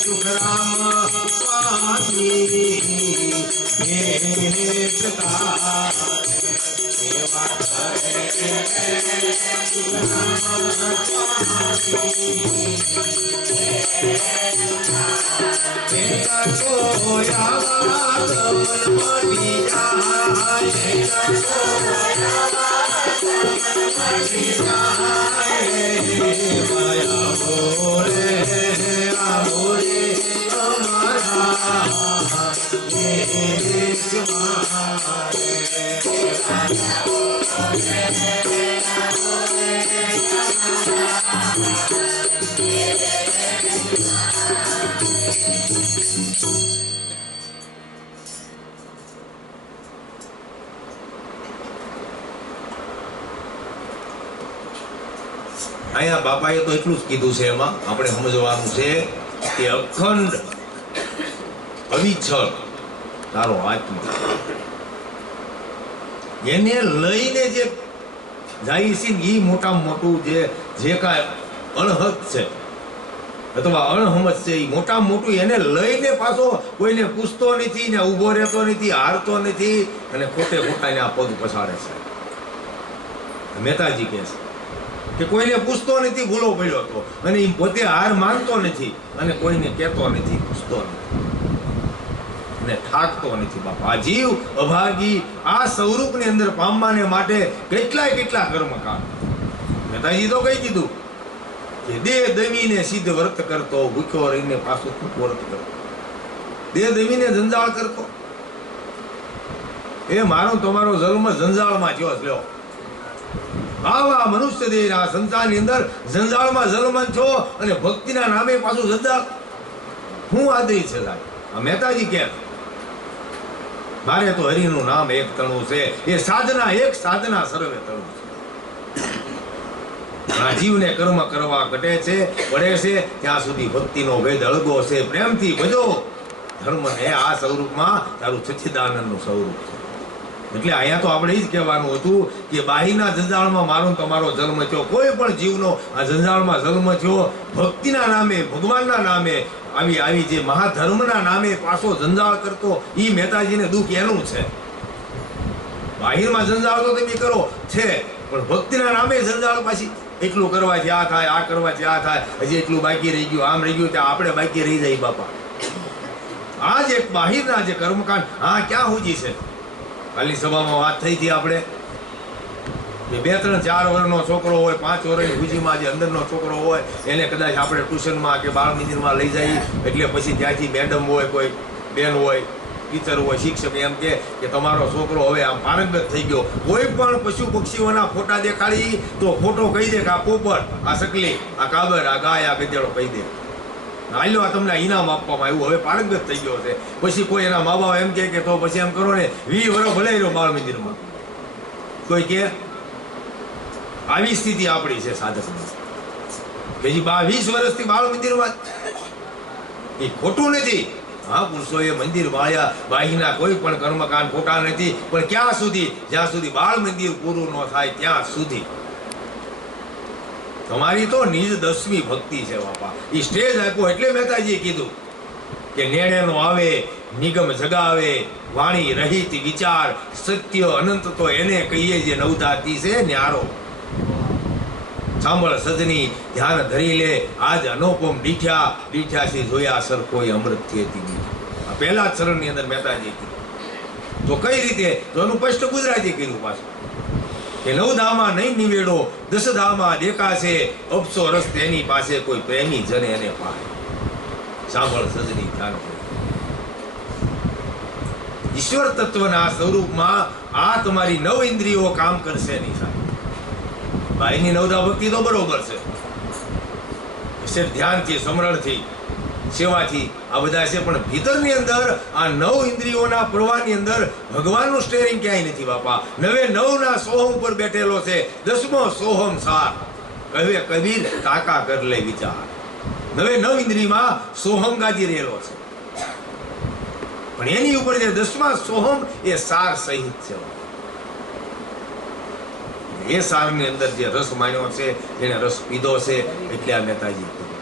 સુખરામ સ્વામી ભેટતા સેવા અહીંયા બાપાએ તો એટલું જ કીધું છે, એમાં આપણે સમજવાનું છે કે અખંડ અવિચળ તારો આત્મા એને લઈને જે જાય છે ને એ મોટામાં મોટું જે કાંઈ અણહદ છે અથવા અણહમત છે એ મોટામાં મોટું એને લઈને પાછો કોઈને પૂછતો નથી ને ઊભો રહેતો નથી, હારતો નથી અને ખોટે ખોટાને આ પગ પછાડે છે. મહેતાજી કહે છે કે કોઈને પૂછતો નથી, ભૂલો પડ્યો હતો અને એ પોતે હાર માનતો નથી અને કોઈને કહેતો નથી, પૂછતો નથી અને ઠાકતો નથી. બાપા આ જીવ અભાગી આ સ્વરૂપની અંદર પામવાને માટે કેટલા કર્મકાંડ. મહેતાજી તો કહી દીધું કે દેહ દમીને સિદ્ધ વ્રત કરતો, ભૂખ્યો રહીને પાછું વ્રત કરતો, દેહ દમીને જંજાળ કરતો. એ મારો તમારો જન્મ જંજાળમાં થયો છે. લ્યો આવા મનુષ્ય દેહના સંસારની અંદર જંજાળમાં જન્મ છો અને ભક્તિના નામે પાછું જંજાળ. હું આદરી છે સાહેબ. આ મહેતાજી કે મારે તો હરિનું નામ એક તણું છે, એ સાધના એક સાધના સર્વે તણું છે. આ જીવને કર્મ કરવા ઘટે છે, પડે છે ત્યાં સુધી ભક્તિનો વેદ અળગો છે. પ્રેમથી ભજો ધર્મને. આ સ્વરૂપમાં તારું સચ્ચિદાનંદનું સ્વરૂપ છે. એટલે અહીંયા તો આપણે એ જ કહેવાનું હતું કે બાહીના જંજાળમાં મારો તમારો જન્મ થયો, કોઈ પણ જીવનો આ જંજાળમાં જન્મ થયો, ભક્તિના નામે, ભગવાનના નામે, આવી જે મહાધર્મના નામે પાછો જંજાળ કરતો, એ મહેતાજીને દુઃખ એનું છે. બાહિરમાં જંજાળ તો તમે કરો છે, પણ ભક્તિના નામે જંજાળ પાછી એટલું કરવાથી આ થાય, આ કરવાથી આ થાય, હજી એટલું બાકી રહી ગયું, આમ રહી ગયું, ત્યાં આપણે બાકી રહી જાય. બાપા આ જે બાહિરના જે કર્મકાંડ, હા ક્યાં હોજી છે. કાલની સભામાં વાત થઈ હતી આપણે કે 2, 3, 4 વર્ષનો છોકરો હોય, 5 વર્ષની હુજીમાં જે અંદરનો છોકરો હોય, એને કદાચ આપણે ટ્યુશનમાં કે બાળ મંદિરમાં લઈ જઈએ એટલે પછી ત્યાંથી મેડમ હોય, કોઈ બેન હોય, ટીચર હોય, શિક્ષક એમ કે તમારો છોકરો હવે આમ પારંગત થઈ ગયો. કોઈ પણ પશુ પક્ષીઓના ફોટા દેખાડી તો ફોટો કહી દે કે આ પોપટ, આ સકલી, આ કાબર, આ ગાય, આ ગધેડો કહી દે. હાલ્યો આ તમને ઇનામ આપવામાં આવ્યું, હવે પારંગત થઈ ગયો છે. પછી કોઈ એના મા બાપ એમ કે તો પછી એમ કરો ને 20 વર્ષ ભલે રહ્યો બાળ મંદિરમાં. કોઈ કે આવી સ્થિતિ આપણી છે સાધકની કે હજી 20 વર્ષથી બાળ મંદિરમાં. એ ખોટું નથી. હા, પુરુષોએ મંદિર વાળ્યા, બાહીના કોઈ પણ કર્મકાંડ ખોટા નથી, પણ ક્યાં સુધી? જ્યાં સુધી બાળ મંદિર પૂરું ન થાય ત્યાં સુધી. તમારી તો નિજ 10મી ભક્તિ છે બાપા. એ સ્ટેજ આપ્યો એટલે મહેતાજીએ કીધું કે નેણેનો આવે, નિગમ જગાવે, વાણી રહિત વિચાર, સત્ય અનંત તો એને કહીએ જે નવધાતી છે ન્યારો. સાંભળ સજની, ધ્યાન ધરી લે, આજ અનુપમ દીઠ્યા છે જોયા સરખોય અમૃત થયેતી. આ પહેલા જ ચરણની અંદર મહેતાજીએ કીધું. તો કઈ રીતે? તો એનું સ્પષ્ટ ગુજરાતી કીધું પાછું કે 9 ધામમાં નહીં નિવેડો, 10 ધામમાં દેખાશે, અપસો રસ તેની પાસે, કોઈ પ્રેમી જને એને પાય. સાંભળ સજની, ધ્યાન ધરી. ઈશ્વર તત્વના સ્વરૂપમાં આ તમારી 9 ઇન્દ્રિયો કામ કરશે નહીં સાહેબ. ભાઈની 9 ભક્તિ તો બરોબર છે, ધ્યાનથી, સમરણથી, સેવાથી આ બધા છે, પણ ભીતરની અંદર આ 9 ઇન્દ્રિયોના પ્રવાહની અંદર ભગવાનનું સ્ટેરિંગ ક્યાંય નથી બાપા. 9 સોહમ ઉપર બેઠેલો છે. 10મો સોહમ સાર કહે કબીર, કાકા કર લે વિચાર. 9 ઇન્દ્રિયમાં સોહમ ગાજી રહેલો છે, પણ એની ઉપર જે 10મા સોહમ એ સાર સહિત છે. એ સારની અંદર જે રસ માન્યો છે, એને રસ પીધો છે, એટલે આ મહેતાજી કીધું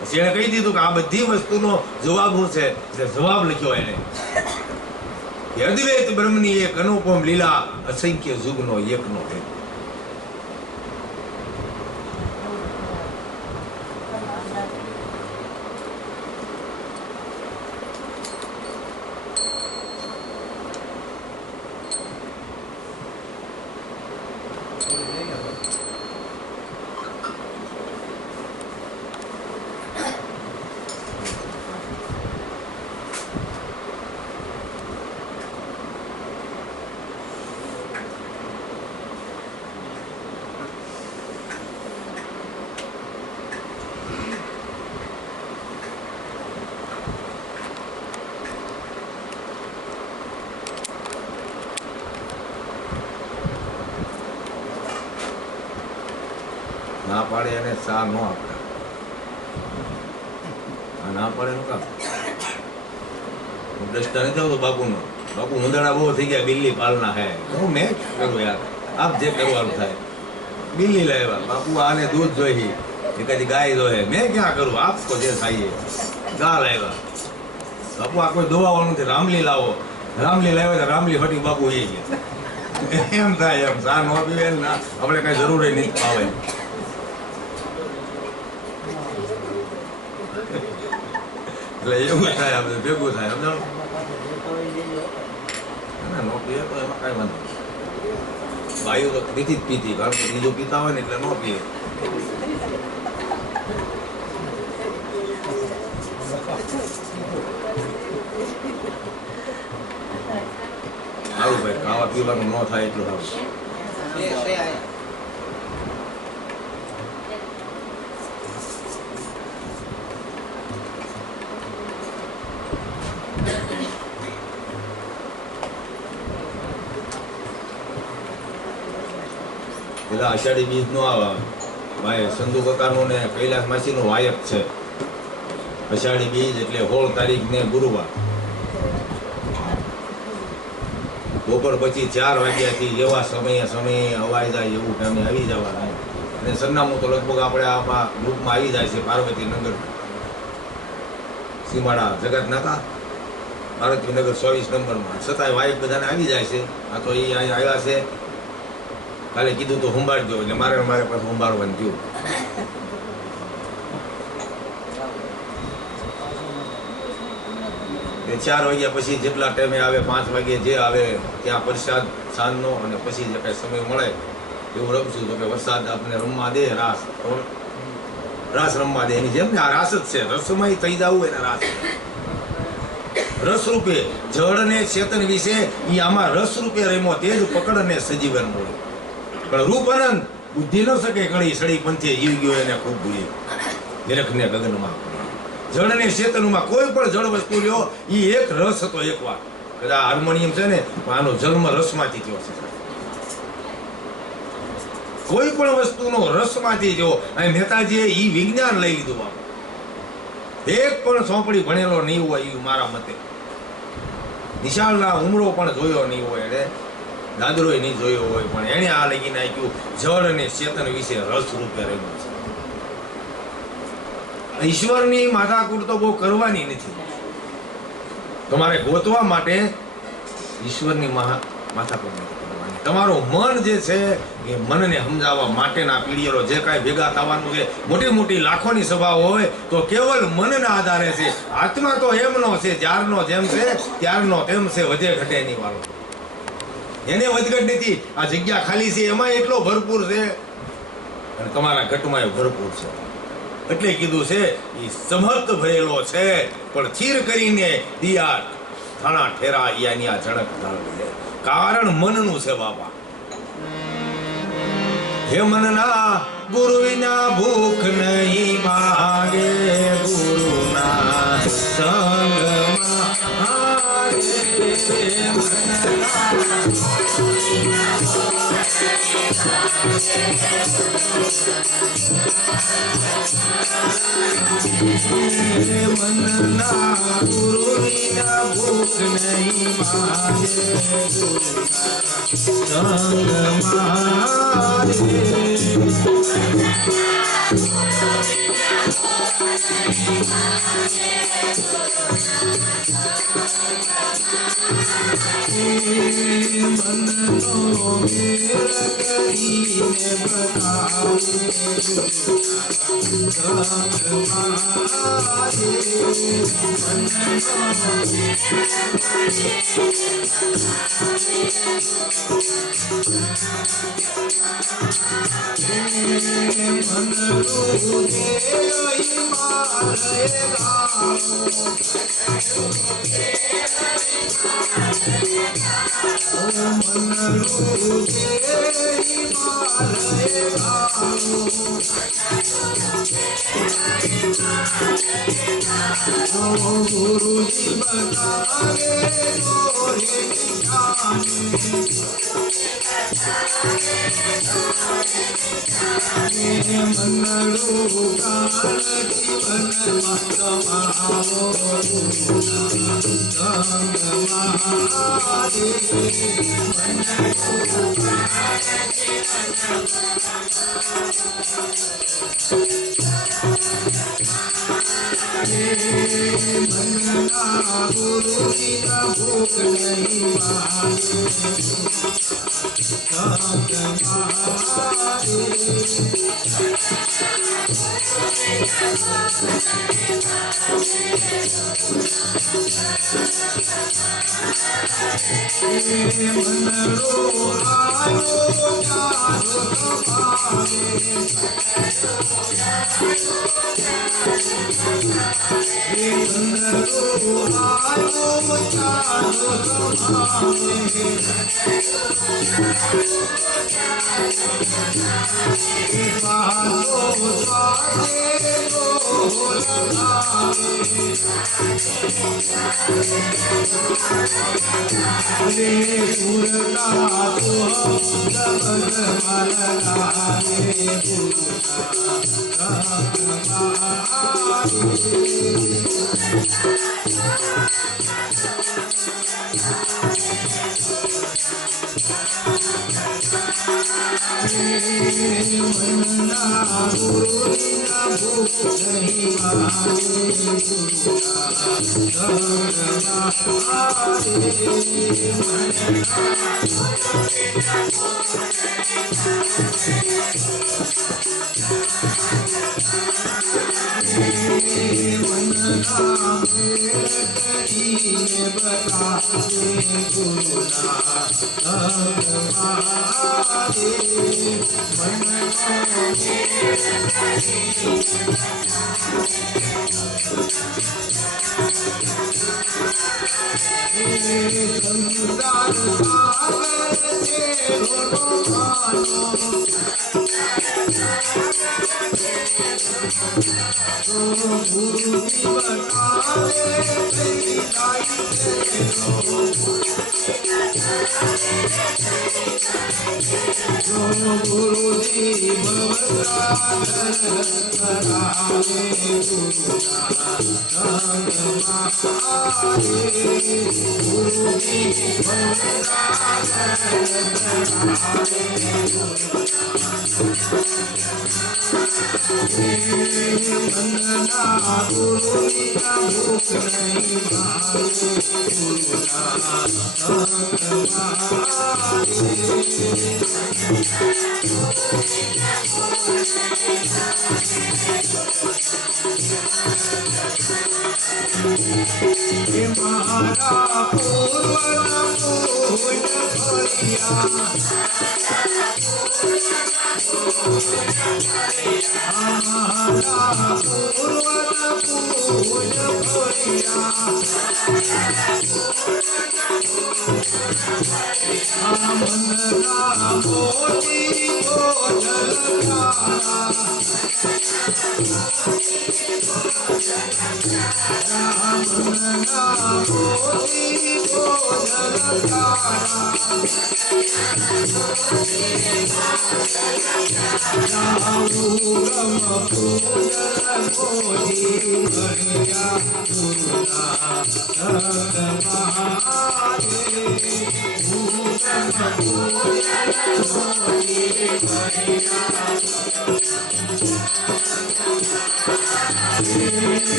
પછી એને કહી દીધું કે આ બધી વસ્તુનો જવાબ શું છે? એટલે જવાબ લખ્યો એને કે અદ્વૈત બ્રહ્મની એક અનુપમ લીલા, અસંખ્ય યુગનો એકનો ભેદ. ના પાડે એને ચા ન આપે, ના પાડે નું કામ. દ્રષ્ટા નથી આવતો બાપુનો. બાપુ ઉંદરડા બહુ થઈ ગયા, બિલ્લી પાલના હે. હું મેં કરું યાર, આપ જે કરવાનું થાય. બિલ્લી લાવ્યા, બાપુ આને દૂધ જોઈ, એકાદી ગાય જોઈ, મેં ક્યાં કરું, આપ તો જે થાય. ગા લાવ્યા, બાપુ આ કોઈ દોવાવાનું નથી, રામલી લાવો. રામલી લાવ્યા તો રામલી ફટી બાપુ એ ગયા. એમ થાય એમ, ચા ન પીવે ને આપણે કઈ જરૂર નહીં આવે. એટલે એવું થાય, આપણે ભેગું થાય. સમજાણું? નો પીએ તો એમાં કાંઈ વાંધો નહીં. બાયું તો પીતી જ પીતી, કારણ કે બીજું પીતા હોય ને એટલે ન પીએ. સારું ભાઈ, ખાવા પીવાનું ન થાય એટલું સારું. પેલા અષાઢી બીજ નો આવે ભાઈ, સંધુ કાકાનું ને કૈલાસ માસીનું વાયક છે. અષાઢી બીજ એટલે 16 તારીખ ને ગુરુવાર, બપોર પછી 4 વાગ્યાથી જેવા સમયે અવાય જાય એવું ટાઈમે આવી જવાનું. અને સરનામું તો લગભગ આપણે આમાં ગ્રુપમાં આવી જાય છે. પાર્વતીનગર સીમાડા જગત નાકા, પાર્વતીનગર 24 નંબરમાં. છતાંય વાયક બધાને આવી જાય છે. આ તો એ અહીંયા આવ્યા છે, કાલે કીધું તો સંભાળજો, એટલે મારે પાછું સંભાળવાનું થયું. એ 4 વાગ્યા પછી જેટલા ટાઈમે આવે, 5 વાગ્યે જે આવે ત્યાં પ્રસાદ સાંજનો, અને પછી જે કાંઈ સમય મળે એવું રમશું. તો કે વરસાદ આપણે રમવા દે, રાસ રમવા દે. એની જેમ ને આ રાસ જ છે, રસમય થઈ જવું એને રાસ. રસ રૂપે જળ ને ચેતન વિશે એ આમાં રસ રૂપે રમ્યો, તે જ પકડ અને સજીવન મળ્યું. પણ રૂપ અનંત, બુદ્ધિ ન શકે કળી, સડી પંથે જીવ ગયો એને ખૂબ ભૂલી. નિરખને ગગનમાં જળ ને ચેતનમાં કોઈ પણ જળ વસ્તુ લ્યો, એ એક રસ હતો. એક વાર કદાચ હાર્મોનિયમ છે ને, આનો જન્મ રસમાંથી થયો છે. કોઈ પણ વસ્તુનો રસમાંથી થયો. અને નેતાજીએ ઈ વિજ્ઞાન લઈ લીધું. એક પણ ચોપડી ભણેલો નહીં હોય એવું મારા મતે. નિશાળના ઉમરો પણ જોયો નહીં હોય, એટલે દાદરોય નહીં જોયો હોય, પણ એને આ લગી નાખ્યું જળ અને ચેતન વિશે રસ રૂપે રહ્યું છે. ઈશ્વરની માથાકૂટ તો બહુ કરવાની નથી. તમારે ગોતવા માટે ઈશ્વરની માથાકૂટ નથી કરવાની. તમારું મન જે છે એ મનને સમજાવવા માટેના પીડીઓ જે કાંઈ ભેગા થવાનું છે, મોટી મોટી લાખોની સભા હોય તો કેવલ મનના આધારે છે. આત્મા તો એમનો છે, જ્યારનો જેમ છે ત્યારનો તેમ છે, વધે ઘટે નહીં વાળો. એને વધઘટ નથી. આ જગ્યા ખાલી છે એમાં એટલો ભરપૂર છે, અને તમારા ઘટમાં ભરપૂર છે. એટલે કીધું છે એ સમર્થ ભરેલો છે, પણ ચીર કરીને દિયા થાણા ઠેરા યાની આ ઝડપ ધારણ છે. કારણ મનનું છે બાપા. હે મનના ગુરુ વિના ભૂખ નહીં માગે, ગુરુના સંગમાં મનના ગુરુ વિના ભૂખ નહીં માગે, સંગમાં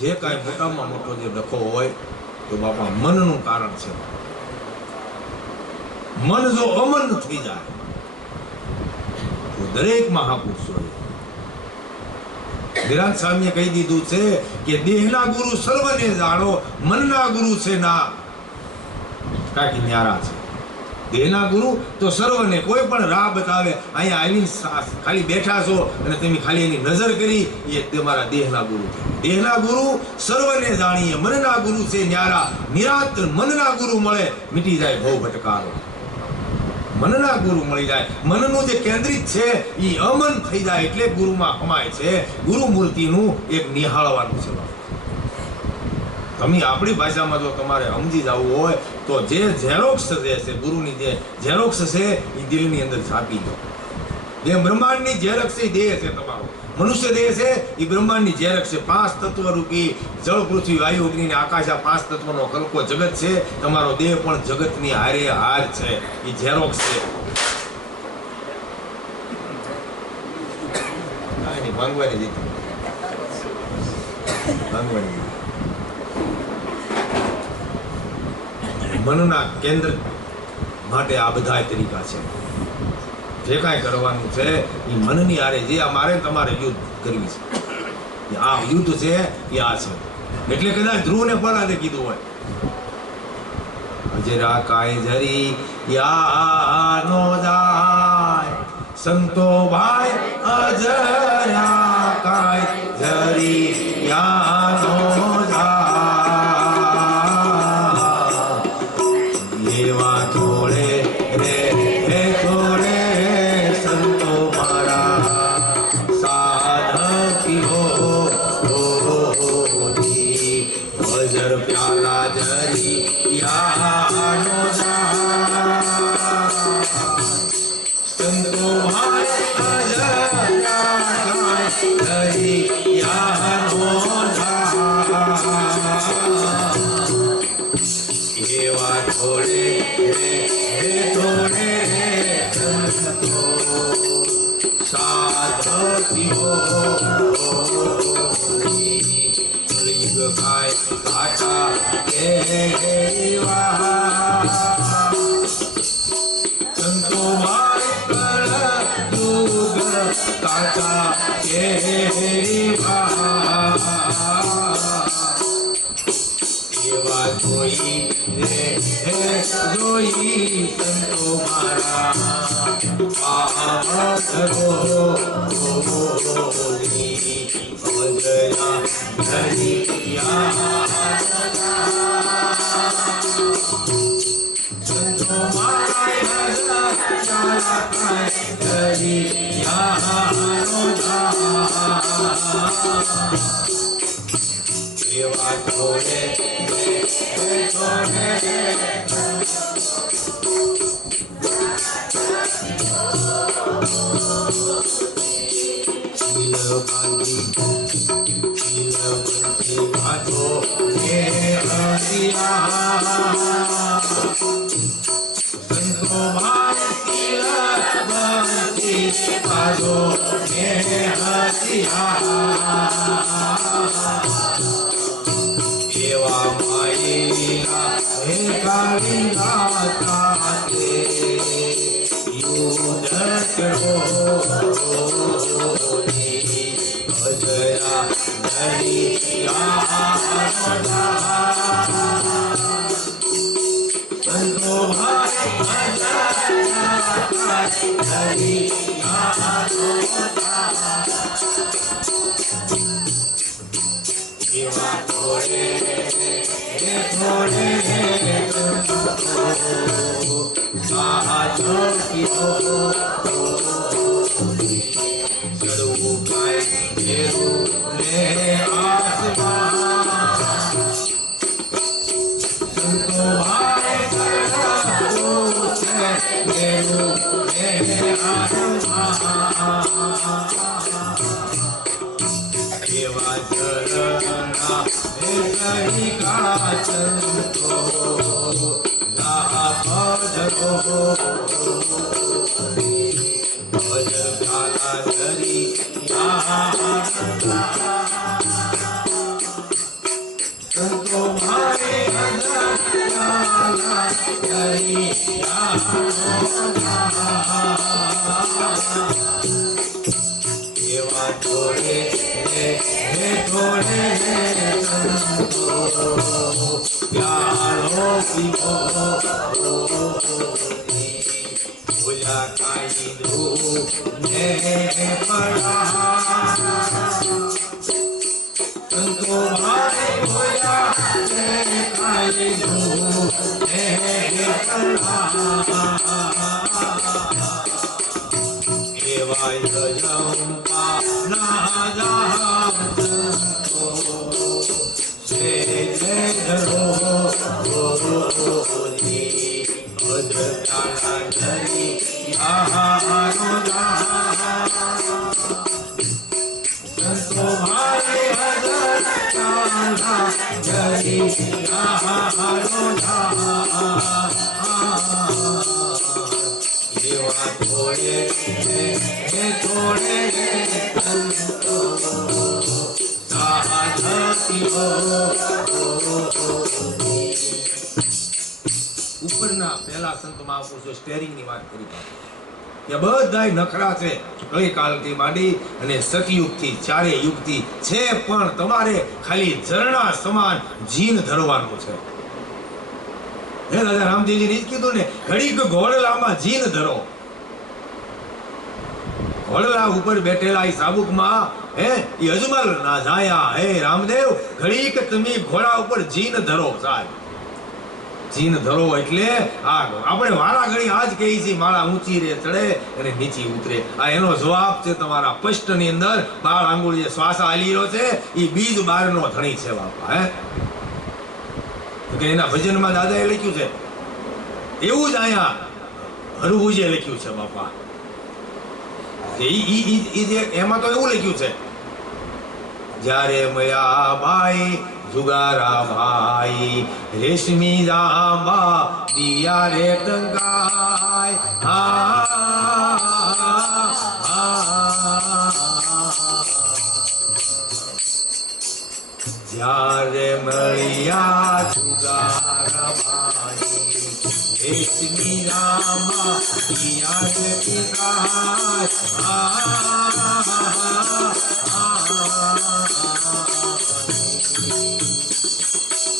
જે કાંઈ મોટામાં મોટો જે ડખો હોય તો બાપા મનનું કારણ છે. મન જો અમન થઈ જાય તો દરેક મહાપુરુષોએ વિરાટ સ્વામીએ કહી દીધું છે કે દેહના ગુરુ સર્વને જાણો, મનના ગુરુ છે ના કાકી ન્યારા છે. દેહના ગુરુ તો સર્વને કોઈ પણ રાહ બતાવે, અહીંયા આવીને ખાલી બેઠા છો અને તમે ખાલી એની નજર કરી, એ તમારા દેહના ગુરુ છે. દેહના ગુરુ સર્વને જાણીએ, મનના ગુરુ છે ન્યારા. નિરાત મનના ગુરુ મળે, મીટી જાય ભવ ભટકારો. મનના ગુરુ મળી જાય, મનનું જે કેન્દ્રિત છે એ અમન થઈ જાય એટલે ગુરુમાં કમાય છે. ગુરુ મૂર્તિનું એક નિહાળવાનું છે. તમે આપણી ભાષામાં જો તમારે સમજી જવું હોય તો જે ઝેરોક્સ જે છે ગુરુની, જે ઝેરોક્સ છે એ દિલની અંદર છાપી દો. જે બ્રહ્માંડની ઝેરોક્સ છે દેહ છે તમારો, મનુષ્ય દેહ છે એ બ્રહ્માંડની ઝેરોક્સ છે. 5 તત્વ રૂપી જળ, પૃથ્વી, વાયુ, અગ્નિ અને આકાશ, આ 5 તત્વનો કલ્પો જગત છે. તમારો દેહ પણ જગતની હારે હાર છે, એ ઝેરોક્સ છે. માંગવાની જીત માંગવાની મનના કેન્દ્ર માટે આ બધા તરીકા છે. જે કાંઈ કરવાનું છે એ મનની આરે, જે અમારે તમારે યુદ્ધ કરવી છે, આ યુદ્ધ છે એ આ છે. એટલે કદાચ ધ્રુવને પરાદે કીધું હોય, અજરા કાંઈ જરી યા નો જાય સંતો ભાઈ, અજરા કાંઈ જરી યા નો જાય. જોઈ રે જોઈ સંતો મારા પાધરો ભજયા ધરિયા સંતો મારા ધરિયા એવા છોડે એવા માયેલા હે કાળીના તાતે યુદ્ધ કરો ભજયા ધરિયા સંતો ભાઈ ભજયા ધરિયા એવા થોડે સાજો કીધો ચડવું કાંઈ ફેરું ને આસમાન સંતો ભાઈ ચડવું છે ફેરું ને આસમાન એવા ચરણા કઈ કાચંતો ભજરો ભજ ગાલા ધરી સંતો ભાઈ ધરી એવા થોડે થોડે પ્યારો પીવો ભૂલા કાઈ દૂ ને પડા સંતો ભાઈ ભૂલા કાઈ દૂ ને પડા એવા જંપા ના જામ સંતો છે ધરો અધકાળા ધરી આહારો સંતો ભાઈ અધકાળા ધરી આહારો એવા થોડે થોડે સંતો ઉપરના પહેલા સંત મહાપુરુષો સ્ટેરિંગ ની વાત કરી કે બધાય નખરા છે કઈ કાલથી માંડી અને સતયુગ થી ચારે યુગ થી છે પણ તમારે ખાલી ઝરણા સમાન જીન ધરવાનું છે હે દાદા રામદેવજી ને જ કીધું ને ઘડીક ઘોડલામાં જીન ધરો ઘોડલા ઉપર બેઠેલા એ સાબુકમાં હે એ અજમલ ના જાયા હે રામદેવ ઘડીક તમે ઘોડા ઉપર જીન ધરો સાહેબ જીન ધરો એટલે આ આપણે વારા ઘડી આજ કહી છે માળા ઊંચી રે ચડે અને નીચી ઉતરે આ એનો જવાબ છે તમારા પષ્ટ ની અંદર 12 આંગુળી શ્વાસ આલી રહ્યો છે એ બીજ 12 નો ધણી છે બાપા હે કે એના ભજનમાં દાદાએ લખ્યું છે એવું જ આયા હરભુજે લખ્યું છે બાપા એમાં તો એવું લખ્યું છે જ્યારે મયા ભાઈ જુગારા ભાઈ રેશમી જાંબા દિયા રે ટંકાય જ્યારે મળ્યા જુગારા ભાઈ રેશમી જાંબા દિયા રે ટંકાય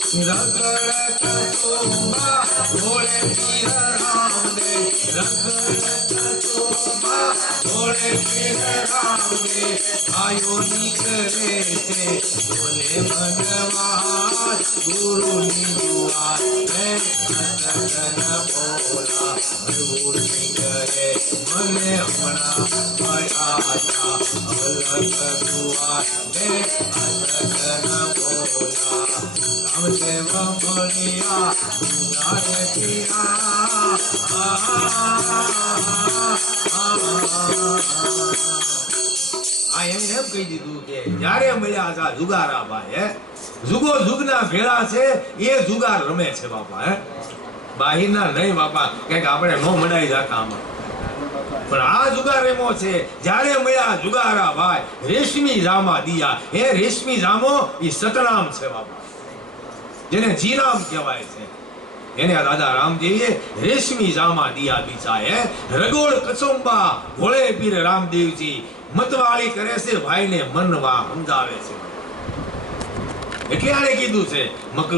રગડત શોભા ભોળે પીર રામદેવ રગડત શોભા ભોળે પીર રામદેવ આયો નીકળે છે બોલે મનવાસ ગુરુની દુઆ હે અનગન ભોલા હરવું નીકળે મને હમણાં આયા અલગ દુઆ હે અનગન ભોલા રામદેવ મળ્યા નારે પીરા આ એમ કહી દીધું કે જ્યારે મળ્યા હતા જુગારા ભાઈ હે જુગો જુગના ભેળા છે એ જુગાર રમે છે બાપા હે બાહીના નહીં બાપા કઈક આપણે નો મડાઈ જાતા આમાં પણ આ જુગાર એમો છે જ્યારે મળ્યા જુગારા ભાઈ રેશમી જામા દિયા એ રેશમી જામો એ સતનામ છે બાપા જેને જીરામ કહેવાય છે એને દાદા રામદેવીએ રેશમી જામા દિયા બીચા હે રગોળ કચુંબા ભોળે પીર રામદેવજી મતવાળી કરે છે ભાઈને મનવા સમજાવે છે એટલે આને કીધું છે મકર